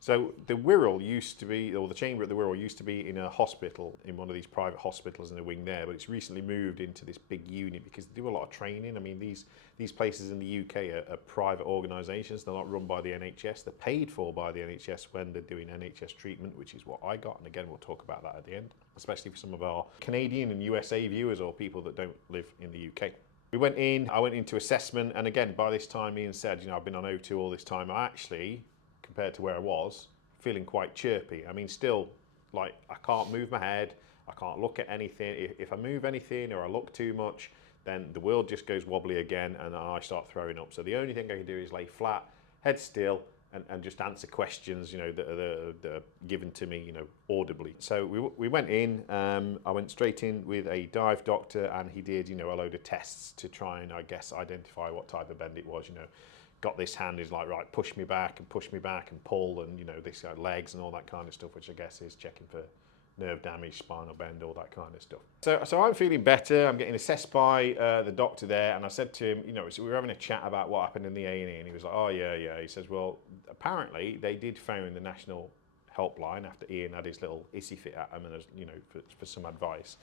So the Wirral used to be, or the chamber at the Wirral used to be in a hospital, in one of these private hospitals in the wing there, but it's recently moved into this big unit because they do a lot of training. I mean, these places in the UK are private organisations. They're not run by the NHS. They're paid for by the NHS when they're doing NHS treatment, which is what I got. And again, we'll talk about that at the end, especially for some of our Canadian and USA viewers or people that don't live in the UK. We went in, I went into assessment, and again, by this time, Ian said, you know, I've been on O2 all this time. I actually, compared to where I was, feeling quite chirpy. I mean, still, like, I can't move my head, I can't look at anything. If I move anything or I look too much, then the world just goes wobbly again and I start throwing up. So the only thing I can do is lay flat, head still, and just answer questions, you know, that are given to me, you know, audibly. So we went in, I went straight in with a dive doctor, and he did, you know, a load of tests to try and, I guess, identify what type of bend it was, you know. Got this hand, is like, right, push me back and pull, and, you know, this legs and all that kind of stuff, which I guess is checking for nerve damage, spinal bend, all that kind of stuff. So I'm feeling better. I'm getting assessed by the doctor there, and I said to him, you know, so we were having a chat about what happened in the A&E, and he was like, oh yeah. He says, well, apparently they did phone the National Helpline after Ian had his little issy fit at him, and, you know, for some advice.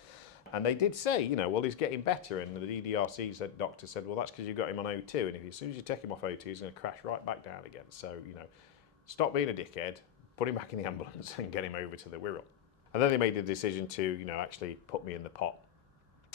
And they did say, you know, well, he's getting better. And the DDRC doctor said, well, that's because you got him on O2. And as soon as you take him off O2, he's going to crash right back down again. So, you know, stop being a dickhead, put him back in the ambulance and get him over to the Wirral. And then they made the decision to, you know, actually put me in the pot.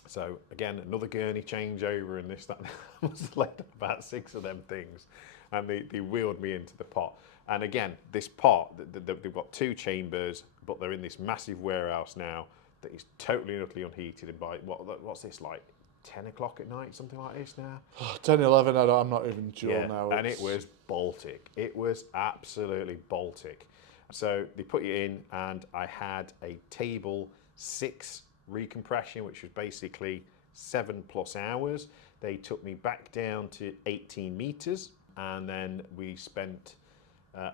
So, again, another gurney changeover and this, that. I must have led about 6 of them things. And they wheeled me into the pot. And again, this pot, they've got 2 chambers, but they're in this massive warehouse now that is totally and utterly unheated. And by, what's this, like 10 o'clock at night, something like this now? 10, 11, I'm not even sure now. And it was Baltic. It was absolutely Baltic. So they put you in, and I had a table 6 recompression, which was basically 7+ hours. They took me back down to 18 meters, and then we spent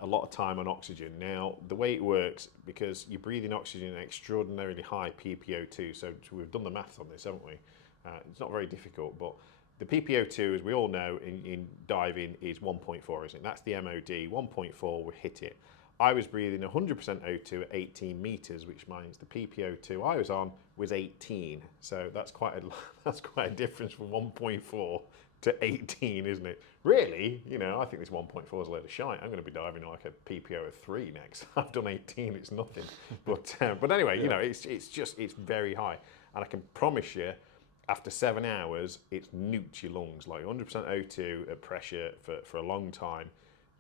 a lot of time on oxygen. Now, the way it works, because you're breathing oxygen at extraordinarily high PPO2, so we've done the maths on this, haven't we? It's not very difficult, but the PPO2, as we all know, in diving is 1.4, isn't it? That's the MOD, 1.4, we hit it. I was breathing 100% O2 at 18 meters, which means the PPO2 I was on was 18. So that's quite a difference from 1.4 to 18, isn't it? Really, I think this 1.4 is a load of shite. I'm going to be diving like a PPO of 3 next. I've done 18, it's nothing. But anyway, it's very high. And I can promise you, after 7 hours, it's nuked your lungs. Like 100% O2 at pressure for a long time,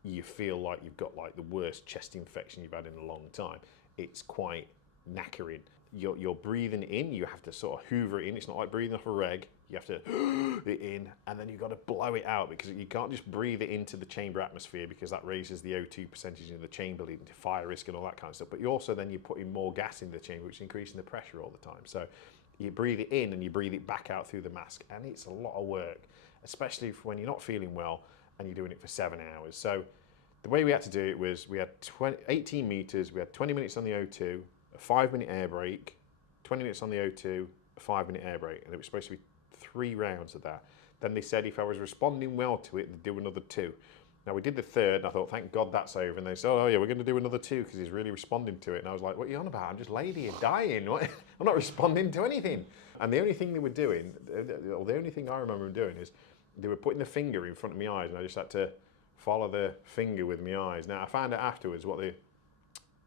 you feel like you've got like the worst chest infection you've had in a long time. It's quite knackering. You're breathing in, you have to sort of hoover it in. It's not like breathing off a reg. You have to it in, and then you've got to blow it out, because you can't just breathe it into the chamber atmosphere, because that raises the O2 percentage in the chamber, leading to fire risk and all that kind of stuff. But you also then you're putting more gas in the chamber, which is increasing the pressure all the time. So you breathe it in and you breathe it back out through the mask, and it's a lot of work, especially when you're not feeling well and you're doing it for 7 hours. So the way we had to do it was we had 18 meters, we had 20 minutes on the O2, a 5-minute air break, 20 minutes on the O2, a 5-minute air break, and it was supposed to be 3 rounds of that. Then they said if I was responding well to it, they'd do another 2. Now we did the 3rd, and I thought, thank God that's over. And they said, oh yeah, we're going to do another 2 because he's really responding to it. And I was like, what are you on about? I'm just laid here dying. I'm not responding to anything. And the only thing they were doing, or the only thing I remember them doing, is they were putting the finger in front of my eyes, and I just had to follow the finger with my eyes. Now I found out afterwards what they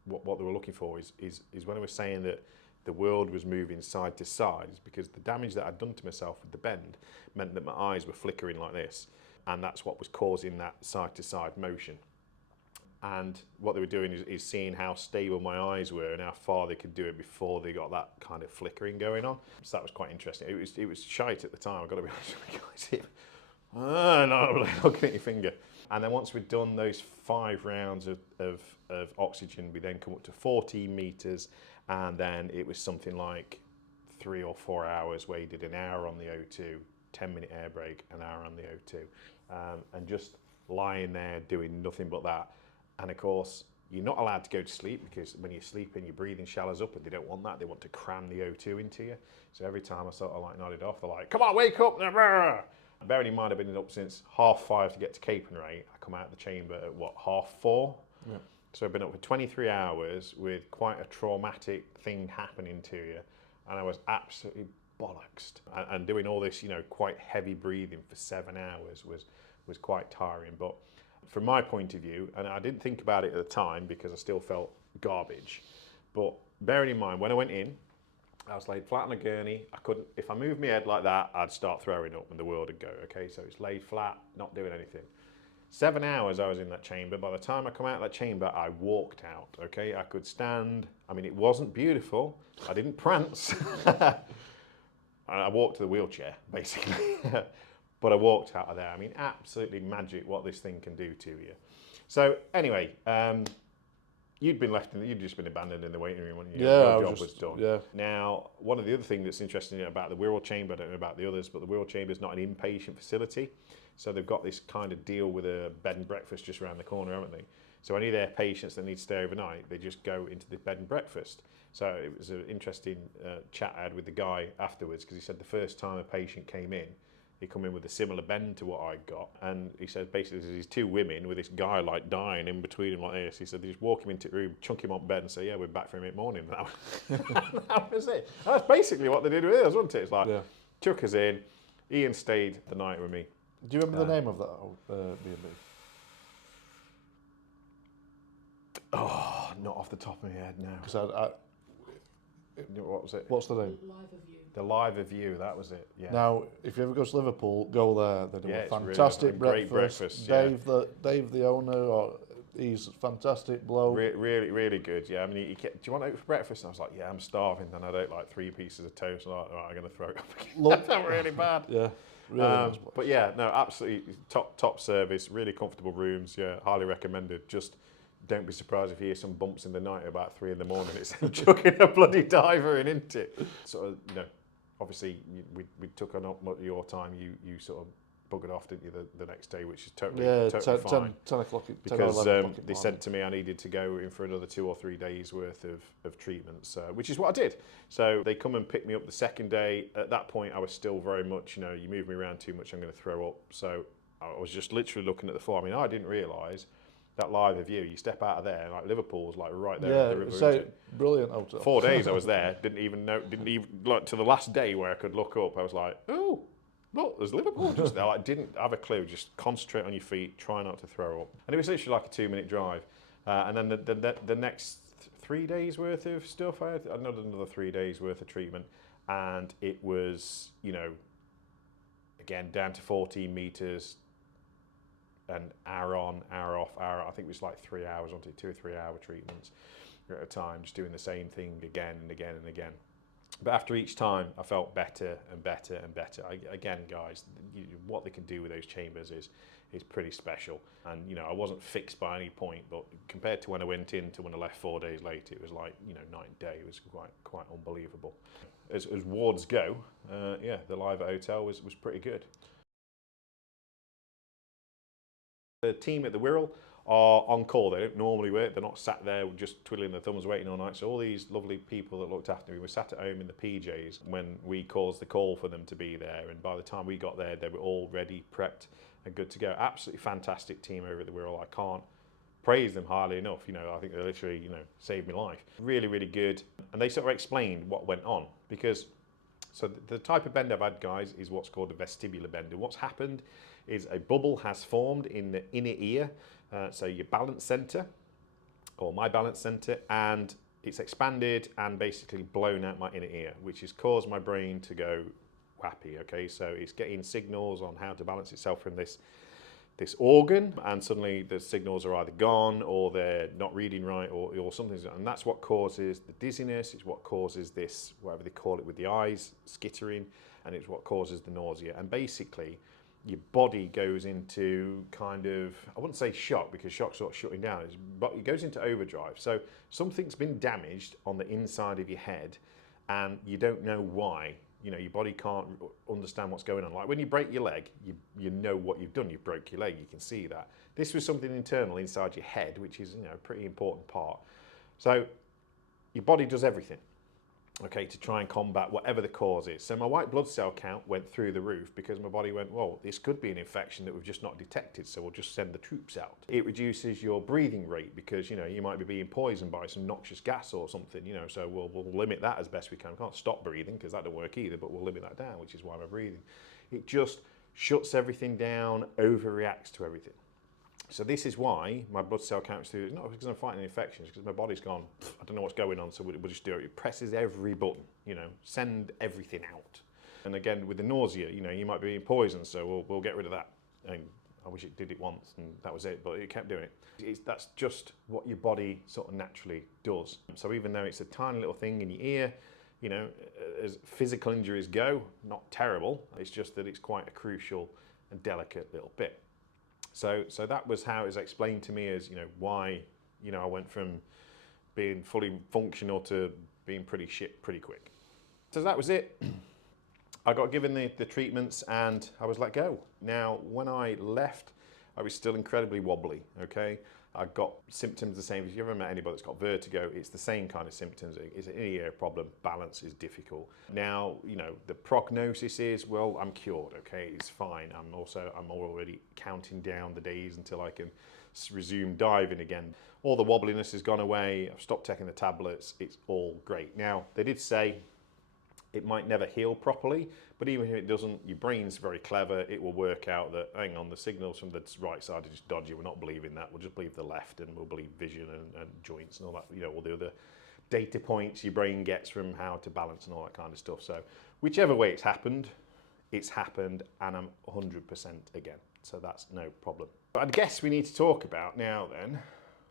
were looking for is when I was saying that the world was moving side to side, is because the damage that I'd done to myself with the bend meant that my eyes were flickering like this, and that's what was causing that side to side motion. And what they were doing is seeing how stable my eyes were and how far they could do it before they got that kind of flickering going on. So that was quite interesting. It was shite at the time, I've got to be honest with you guys. No, looking at your finger. And then once we'd done those 5 rounds of oxygen, we then come up to 14 meters, and then it was something like 3 or 4 hours where you did an hour on the O2, 10-minute air break, an hour on the O2, and just lying there doing nothing but that. And of course, you're not allowed to go to sleep, because when you're sleeping, your breathing shallows up, and they don't want that. They want to cram the O2 into you. So every time I sort of like nodded off, they're like, come on, wake up. Bearing in mind I've been up since 5:30 to get to Capernwray. I come out of the chamber at 4:30? Yeah. So I've been up for 23 hours with quite a traumatic thing happening to you, and I was absolutely bollocksed. And doing all this, quite heavy breathing for 7 hours was quite tiring. But from my point of view, and I didn't think about it at the time because I still felt garbage, but bearing in mind when I went in, I was laid flat on a gurney. I couldn't, if I moved my head like that, I'd start throwing up and the world would go, okay? So it's laid flat, not doing anything. 7 hours I was in that chamber. By the time I come out of that chamber, I walked out, okay? I could stand. I mean, it wasn't beautiful. I didn't prance. I walked to the wheelchair, basically. But I walked out of there. I mean, absolutely magic what this thing can do to you. So anyway, you'd just been abandoned in the waiting room when your job was done. Yeah. Now, one of the other things that's interesting about the Wirral Chamber, I don't know about the others, but the Wirral Chamber is not an inpatient facility. So they've got this kind of deal with a bed and breakfast just around the corner, haven't they? So any of their patients that need to stay overnight, they just go into the bed and breakfast. So it was an interesting chat I had with the guy afterwards, because he said the first time a patient came in, he come in with a similar bend to what I got, and he said basically there's these 2 women with this guy like dying in between them like this. He said they just walk him into the room, chunk him on bed, and say, yeah, we're back for him in the morning. That was it. That's basically what they did with us, wasn't it? It's like, chuck us in. Ian stayed the night with me. Do you remember the name of that B&B? Oh, not off the top of my head, no. Because what was it? What's the name? The Live View, that was it. Yeah. Now, if you ever go to Liverpool, go there. They do a fantastic really, breakfast. Great breakfast. Dave, the owner, he's a fantastic bloke. Really, really good. Yeah. I mean, do you want to go for breakfast? And I was like, yeah, I'm starving. Then I'd eat like 3 pieces of toast. And I'm like, right, I'm going to throw it up again. Look, that's really bad. Yeah. Really nice. But yeah, no, absolutely top service. Really comfortable rooms. Yeah, highly recommended. Just don't be surprised if you hear some bumps in the night at about 3 a.m. It's them chucking a bloody diver in, isn't it? Sort of, obviously we took on up your time. You sort of buggered off, didn't you, the next day, which is totally fine. 10 o'clock. Because they said to me I needed to go in for another 2 or 3 days worth of treatments, which is what I did. So they come and pick me up the second day. At that point, I was still very much, you move me around too much, I'm going to throw up. So I was just literally looking at the floor. I mean, I didn't realise that live view. You step out of there, and like Liverpool's like right there Yeah, at the river. so Isn't it? brilliant hotel. 4 days I was there, didn't even like to the last day where I could look up. I was like, oh, look, there's Liverpool just there. Like, didn't have a clue. Just concentrate on your feet, try not to throw up. And it was literally like a 2-minute drive. And then the next 3 days worth of stuff, I had another 3 days worth of treatment, and it was, you know, again down to 14 meters. An hour on, hour off, hour. I think it was like 3 hours, onto 2 or 3 hour treatments at a time, just doing the same thing again and again and again. But after each time, I felt better and better and better. Again, guys, what they can do with those chambers is pretty special. And you know, I wasn't fixed by any point, but compared to when I went in to when I left 4 days later, it was like, you know, night and day. It was quite unbelievable. As wards go, yeah, the live at hotel was pretty good. The team at the Wirral are on call. They don't normally work. They're not sat there just twiddling their thumbs waiting all night. So all these lovely people that looked after me were sat at home in the PJs when we caused the call for them to be there. And by the time we got there, they were all ready, prepped and good to go. Absolutely fantastic team over at the Wirral. I can't praise them highly enough. You know, I think they literally, you know, saved my life. Really, really good. And they sort of explained what went on, because so the type of bend I've had, guys, is what's called a vestibular bend. And what's happened is a bubble has formed in the inner ear, so your balance center, or my balance center, and it's expanded and basically blown out my inner ear, which has caused my brain to go whappy, okay? So it's getting signals on how to balance itself from this organ, and suddenly the signals are either gone or they're not reading right, or something, and that's what causes the dizziness. It's what causes this, whatever they call it with the eyes, skittering, and it's what causes the nausea. And basically your body goes into kind of, I wouldn't say shock, because shock's sort of shutting down, but it goes into overdrive. So something's been damaged on the inside of your head and you don't know why. You know, your body can't understand what's going on. Like when you break your leg, you know what you've done. You broke your leg, you can see that. This was something internal inside your head, which is, you know, a pretty important part. So your body does everything, okay, to try and combat whatever the cause is. So my white blood cell count went through the roof because my body went, well, this could be an infection that we've just not detected, so we'll just send the troops out. It reduces your breathing rate because, you know, you might be being poisoned by some noxious gas or something, you know, so we'll limit that as best we can. We can't stop breathing because that don't work either, but we'll limit that down, which is why we're breathing. It just shuts everything down, overreacts to everything. So this is why my blood cell count is through. It's not because I'm fighting infections, because my body's gone, I don't know what's going on, so we'll just do it. It presses every button, you know, send everything out. And again, with the nausea, you know, you might be being poisoned, so we'll get rid of that. And I wish it did it once and that was it, but it kept doing it. That's just what your body sort of naturally does. So even though it's a tiny little thing in your ear, you know, as physical injuries go, not terrible. It's just that it's quite a crucial and delicate little bit. So that was how it was explained to me, as, you know, why, you know, I went from being fully functional to being pretty shit pretty quick. So that was it. I got given the treatments and I was let go. Now, when I left, I was still incredibly wobbly, okay? I got symptoms the same. If you ever met anybody that's got vertigo, it's the same kind of symptoms. It's an ear problem, balance is difficult. Now, you know, the prognosis is, well, I'm cured, okay, it's fine. I'm already counting down the days until I can resume diving again. All the wobbliness has gone away. I've stopped taking the tablets. It's all great. Now, they did say it might never heal properly, but even if it doesn't, your brain's very clever. It will work out that, hang on, the signals from the right side are just dodgy. We're not believing that. We'll just believe the left, and we'll believe vision and joints and all that, you know, all the other data points your brain gets from how to balance and all that kind of stuff. So whichever way it's happened, and I'm 100% again. So that's no problem. But I guess we need to talk about now then,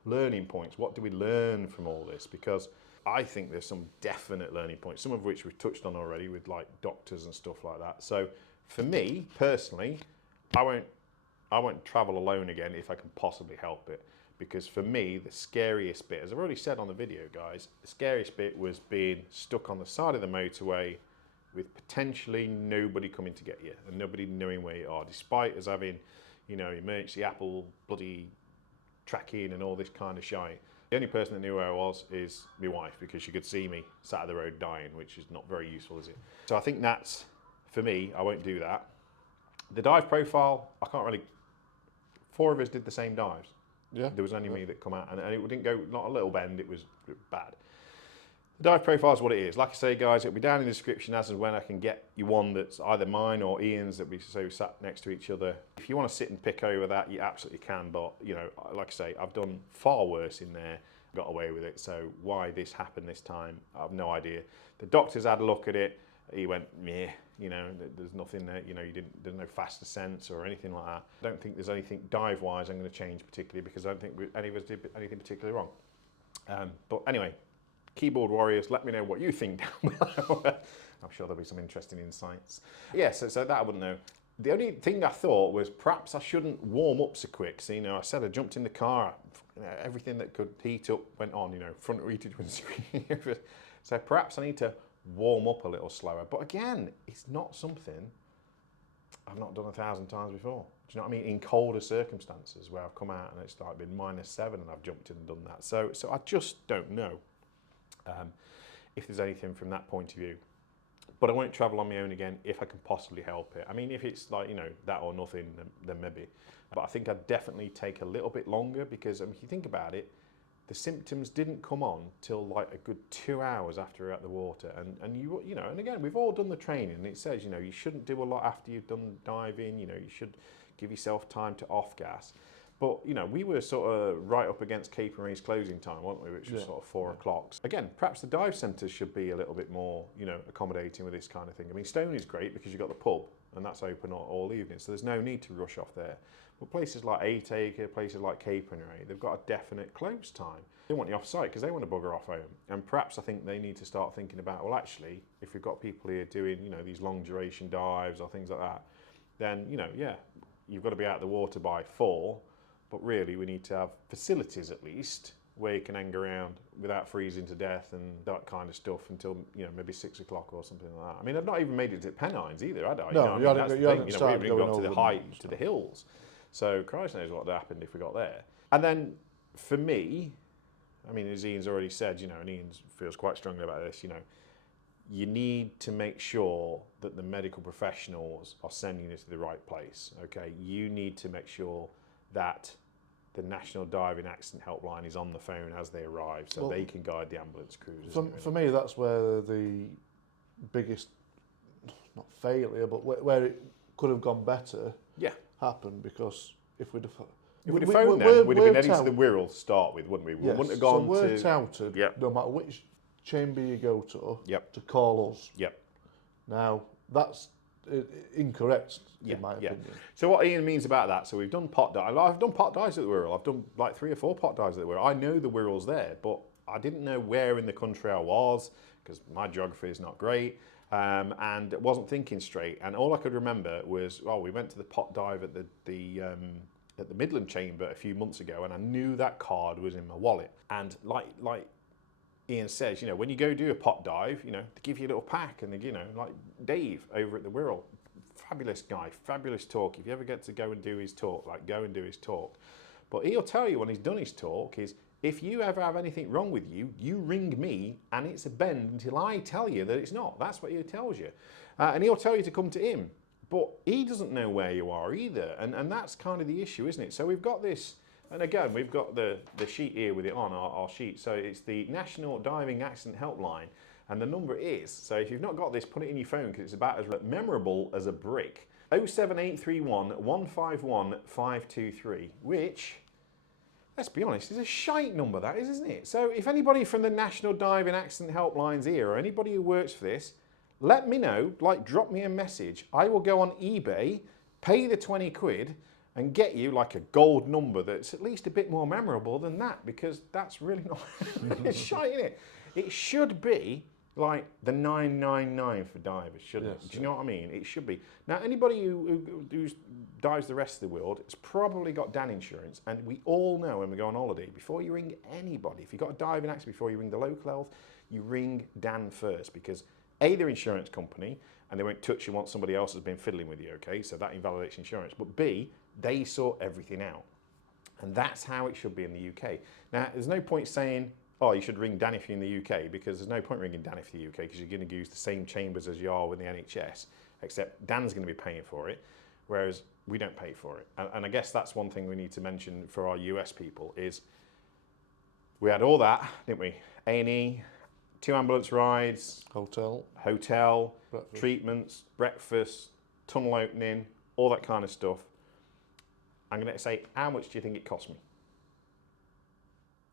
learning points. What do we learn from all this? Because I think there's some definite learning points, some of which we've touched on already with like doctors and stuff like that. So for me personally, I won't travel alone again if I can possibly help it. Because for me, the scariest bit, as I've already said on the video, guys, the scariest bit was being stuck on the side of the motorway with potentially nobody coming to get you and nobody knowing where you are, despite us having, you know, emergency Apple bloody tracking and all this kind of shite. The only person that knew where I was is my wife, because she could see me sat at the road dying, which is not very useful, is it? So I think that's, for me, I won't do that. The dive profile, I can't really, 4 of us did the same dives. Yeah. There was only me that come out, and it didn't go, not a little bend, it was bad. The dive profile is what it is. Like I say, guys, it'll be down in the description as and when I can get you one that's either mine or Ian's that we sat next to each other. If you want to sit and pick over that, you absolutely can. But, you know, like I say, I've done far worse in there, got away with it. So why this happened this time, I have no idea. The doctors had a look at it. He went, yeah, you know, there's nothing there, you know, there's no fast descents or anything like that. I don't think there's anything dive-wise I'm going to change particularly, because I don't think any of us did anything particularly wrong. But anyway, keyboard warriors, let me know what you think down below. I'm sure there'll be some interesting insights. Yeah, so that I wouldn't know. The only thing I thought was perhaps I shouldn't warm up so quick. So, you know, I said I jumped in the car, everything that could heat up went on, you know, front heated windscreen. So perhaps I need to warm up a little slower. But again, it's not something I've not done 1,000 times before. Do you know what I mean? In colder circumstances where I've come out and it's like been -7 and I've jumped in and done that. So I just don't know if there's anything from that point of view. But I won't travel on my own again if I can possibly help it. I mean, if it's like, you know, that or nothing, then maybe. But I think I'd definitely take a little bit longer, because I mean, if you think about it, the symptoms didn't come on till like a good 2 hours after you're at the water. And you know, and again, we've all done the training, and it says, you know, you shouldn't do a lot after you've done diving, you know, you should give yourself time to off gas. But, you know, we were sort of right up against Cape Marie's closing time, weren't we, which was sort of 4 o'clock. Again, perhaps the dive centres should be a little bit more, you know, accommodating with this kind of thing. I mean, Stoney's great because you've got the pub, and that's open all evening, so there's no need to rush off there. But places like 8 Acre, places like Cape Marie, they've got a definite close time. They want you off site because they want to bugger off home. And perhaps I think they need to start thinking about, well, actually, if we've got people here doing, you know, these long duration dives or things like that, then, you know, yeah, you've got to be out of the water by 4, but really we need to have facilities at least where you can hang around without freezing to death and that kind of stuff until, you know, maybe 6 o'clock or something like that. I mean, I've not even made it to Pennines either, had I? No, you know, you haven't started we haven't even got to going the over height, to the hills. So Christ knows what would happen if we got there. And then for me, I mean, as Ian's already said, you know, and Ian feels quite strongly about this, you know, you need to make sure that the medical professionals are sending you to the right place, okay? You need to make sure that the National Diving Accident Helpline is on the phone as they arrive, so they can guide the ambulance crews. For me, that's where the biggest, not failure, but where it could have gone better happened, because if we'd have... If we'd have phoned them, we'd have been heading to the Wirral to start with, wouldn't we? We wouldn't have gone so we're touted, no matter which chamber you go to call us. Now, that's incorrect in my opinion. So what Ian means about that, so we've done pot dive. I've done pot dives at the Wirral. I've done like 3 or 4 pot dives at the Wirral. I know the Wirral's there, but I didn't know where in the country I was because my geography is not great, and wasn't thinking straight. And all I could remember was, well, we went to the pot dive at the Midland Chamber a few months ago, and I knew that card was in my wallet. And like Ian says, you know, when you go do a pot dive, you know, they give you a little pack, and they, you know, like Dave over at the Wirral, fabulous guy, fabulous talk. If you ever get to go and do his talk, like go and do his talk. But he'll tell you when he's done his talk is, if you ever have anything wrong with you, you ring me and it's a bend until I tell you that it's not. That's what he tells you. And he'll tell you to come to him. But he doesn't know where you are either. And that's kind of the issue, isn't it? So we've got this, and again, we've got the sheet here with it on, our sheet. So it's the National Diving Accident Helpline. And the number is, so if you've not got this, put it in your phone because it's about as memorable as a brick. 07831 151 523, which, let's be honest, is a shite number, that is, isn't it? So if anybody from the National Diving Accident Helplines here, or anybody who works for this, let me know, like drop me a message. I will go on eBay, pay the 20 quid, and get you like a gold number that's at least a bit more memorable than that, because that's really not, it's shite, isn't it? It should be like the 999 for divers, shouldn't it? Do you know what I mean? It should be. Now, anybody who dives the rest of the world has probably got DAN insurance, and we all know when we go on holiday, before you ring anybody, if you've got a diving accident, before you ring the local health, you ring DAN first, because A, they're insurance company, and they won't touch you once somebody else has been fiddling with you, okay? So that invalidates insurance. But B, they sort everything out. And that's how it should be in the UK. Now, there's no point saying, oh, you should ring DAN if you're in the UK, because there's no point ringing DAN if you're in the UK, because you're going to use the same chambers as you are with the NHS, except DAN's going to be paying for it. Whereas we don't pay for it. And I guess that's one thing we need to mention for our US people is we had all that, didn't we? A&E, 2 ambulance rides, Hotel, breakfast. treatments, breakfast, tunnel opening, all that kind of stuff. I'm going to say, how much do you think it cost me?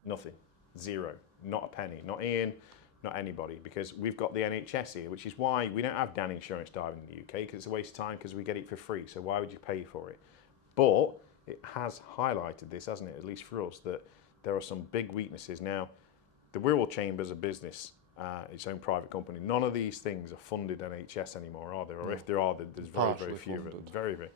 Nothing. Zero. Not a penny. Not Ian, not anybody, because we've got the NHS here, which is why we don't have Dan insurance diving in the UK, because it's a waste of time because we get it for free. So why would you pay for it? But it has highlighted this, hasn't it, at least for us, that there are some big weaknesses. Now, the Wirral Chamber's a business, its own private company. None of these things are funded NHS anymore, are there? Or if there are, there's very, very few of them. Very, very.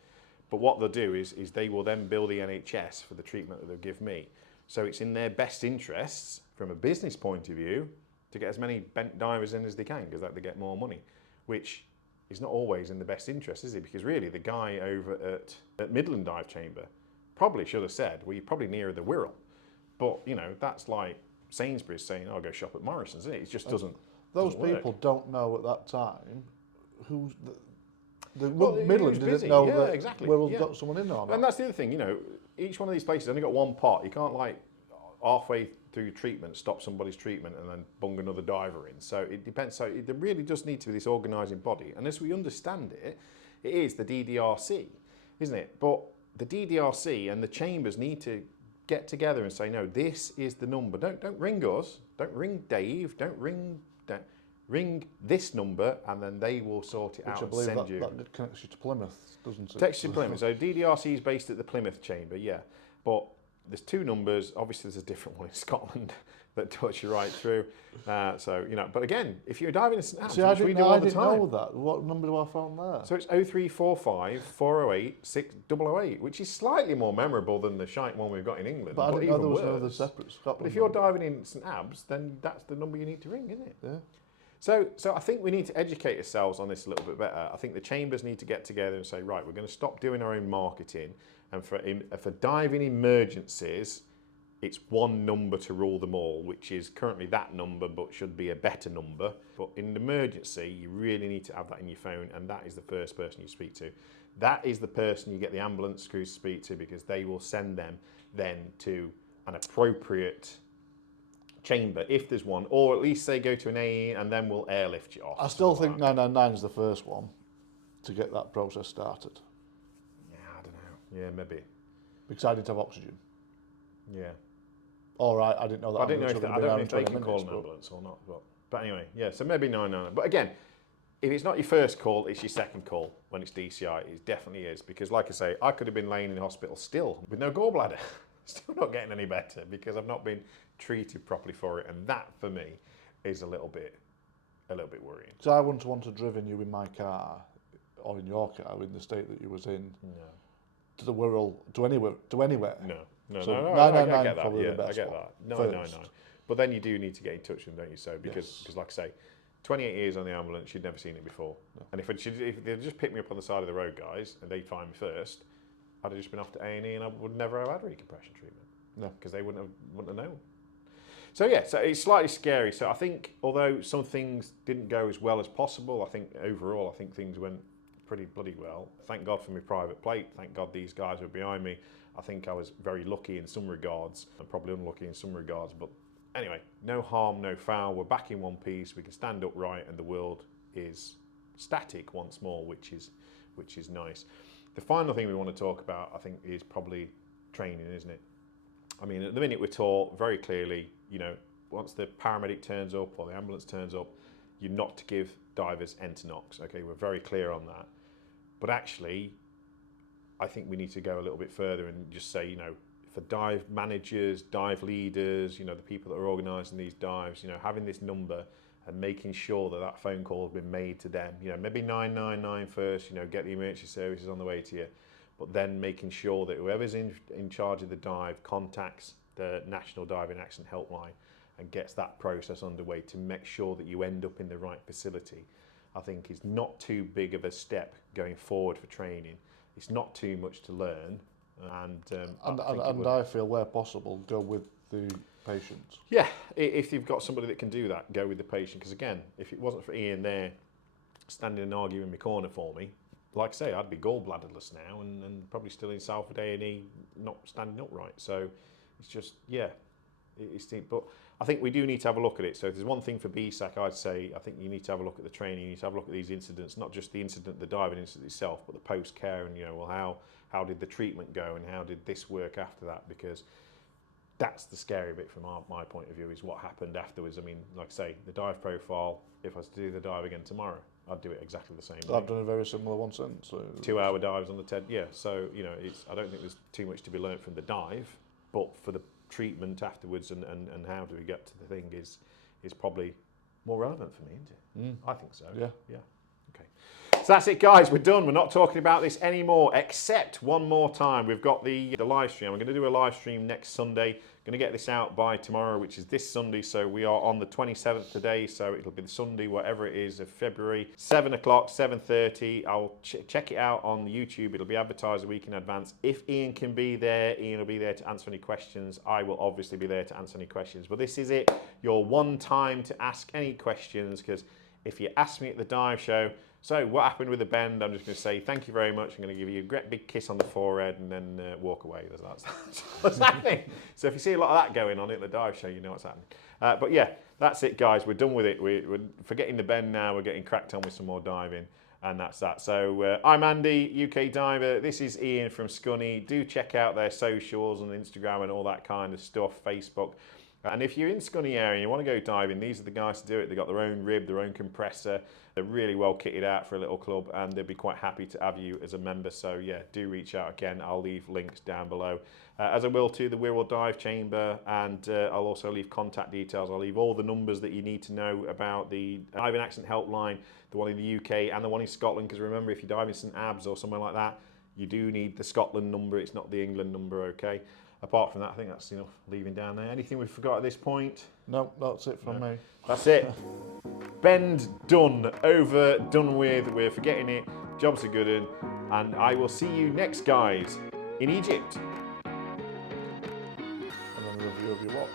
But what they'll do is they will then bill the NHS for the treatment that they'll give me. So it's in their best interests, from a business point of view, to get as many bent divers in as they can, because they get more money, which is not always in the best interest, is it? Because really, the guy over at Midland Dive Chamber probably should have said, well, you're probably nearer the Wirral. But, you know, that's like Sainsbury's saying, I'll go shop at Morrison's, isn't it? It just doesn't. Those people don't know at that time who's Midland didn't know that exactly. Wirral's got someone in there. And that's the other thing, you know, each one of these places only got one pot. You can't, like, halfway through treatment, stop somebody's treatment and then bung another diver in. So it depends. So there really does need to be this organising body. And as we understand it, it is the DDRC, isn't it? But the DDRC and the chambers need to get together and say, no, this is the number. Don't ring us. Don't ring Dave. Don't ring this number, and then they will sort it out and send you. That connects you to Plymouth, doesn't it? Takes you to Plymouth. So DDRC is based at the Plymouth chamber, yeah. But there's 2 numbers. Obviously, there's a different one in Scotland that touch you right through. So, you know, but again, if you're diving in St Anne's, which we do all the time. I didn't know that. What number do I find there? So it's 0345 408 6008, which is slightly more memorable than the shite one we've got in England. But I didn't know there was worse. another separate Scotland. But if you're diving in St Abbs, then that's the number you need to ring, isn't it? Yeah. So I think we need to educate ourselves on this a little bit better. I think the chambers need to get together and say, right, we're going to stop doing our own marketing, and for diving emergencies, it's one number to rule them all, which is currently that number, but should be a better number. But in an emergency, you really need to have that in your phone, and that is the first person you speak to. That is the person you get the ambulance crews to speak to, because they will send them then to an appropriate chamber, if there's one, or at least they go to an A and then we'll airlift you off. I still think 999 is the first one to get that process started. Yeah, I don't know. Yeah, maybe. Because I didn't have oxygen. Yeah. All right, I didn't know that. I don't know if they can call an ambulance or not. But anyway, yeah, so maybe 999. But again, if it's not your first call, it's your second call when it's DCI. It definitely is. Because like I say, I could have been laying in hospital still with no gallbladder. Still not getting any better because I've not been treated properly for it. And that, for me, is a little bit worrying. So I wouldn't want to driven you in my car, or in your car, in the state that you was in, to the Wirral, to anywhere. No, So I 999 get that. probably Yeah, the best I get one. that. 999. But then you do need to get in touch with them, don't you? So because like I say, 28 years on the ambulance, you'd never seen it before. No. And if they'd just picked me up on the side of the road, guys, and they'd find me first, I'd have just been off to A&E and I would never have had recompression treatment. No, because they wouldn't have known. So yeah, so it's slightly scary. So I think although some things didn't go as well as possible, I think overall things went pretty bloody well. Thank God for my private plate. Thank God these guys were behind me. I think I was very lucky in some regards and probably unlucky in some regards. But anyway, no harm, no foul. We're back in one piece. We can stand upright and the world is static once more, which is nice. The final thing we want to talk about, I think, is probably training, isn't it? I mean, at the minute we're taught very clearly, you know, once the paramedic turns up or the ambulance turns up, you're not to give divers Entonox. Okay, we're very clear on that. But actually, I think we need to go a little bit further and just say, you know, for dive managers, dive leaders, you know, the people that are organising these dives, you know, having this number and making sure that that phone call has been made to them. You know, maybe 999 first, you know, get the emergency services on the way to you, but then making sure that whoever's in charge of the dive contacts the National Diving Accident Helpline and gets that process underway to make sure that you end up in the right facility, I think is not too big of a step going forward for training. It's not too much to learn. And I feel where possible, go with the patients. Yeah, if you've got somebody that can do that, go with the patient. Because again, if it wasn't for Ian there standing and arguing in my corner for me, like I say, I'd be gallbladderless now and probably still in Salford A&E, not standing upright. So it's just, yeah, but I think we do need to have a look at it. So if there's one thing for BSAC, I'd say, I think you need to have a look at the training, you need to have a look at these incidents, not just the incident, the diving incident itself, but the post-care and, you know, well, how did the treatment go and how did this work after that? Because that's the scary bit from my point of view, is what happened afterwards. I mean, like I say, the dive profile, if I was to do the dive again tomorrow, I'd do it exactly the same way. I've done a very similar one since. 2-hour dives on the TED, yeah. So, you know, I don't think there's too much to be learnt from the dive, but for the treatment afterwards and how do we get to the thing is probably more relevant for me, isn't it? I think so. Yeah. Yeah. Okay. So that's it, guys. We're done. We're not talking about this anymore, except one more time. We've got the live stream. I'm going to do a live stream next Sunday. Going to get this out by tomorrow, which is this Sunday. So we are on the 27th today. So it'll be the Sunday, whatever it is, of February, 7 o'clock, 7:30. I'll check it out on YouTube. It'll be advertised a week in advance. If Ian can be there, Ian will be there to answer any questions. I will obviously be there to answer any questions. But this is it, your one time to ask any questions, because if you ask me at the dive show, so what happened with the bend, I'm just going to say thank you very much. I'm going to give you a great big kiss on the forehead and then walk away. That's what's happening. So if you see a lot of that going on at the dive show, you know what's happening. But yeah, that's it, guys. We're done with it. We're forgetting the bend now. We're getting cracked on with some more diving. And that's that. So I'm Andy, UKDiver. This is Ian from Scunny. Do check out their socials and Instagram and all that kind of stuff, Facebook. And if you're in Scunny area and you want to go diving, these are the guys to do it. They've got their own rib, their own compressor. They're really well kitted out for a little club and they'd be quite happy to have you as a member. So yeah, do reach out again. I'll leave links down below, as I will to the Wirral Dive Chamber, and I'll also leave contact details. I'll leave all the numbers that you need to know about the diving accident helpline, the one in the UK and the one in Scotland, because remember, if you dive in St Abs or somewhere like that, you do need the Scotland number. It's not the England number, okay? Apart from that, I think that's enough leaving down there. Anything we've forgot at this point? No, that's it from me. That's it. Bend done, over, done with. We're forgetting it. Jobs are good, and I will see you next, guys, in Egypt. And then review of your watch.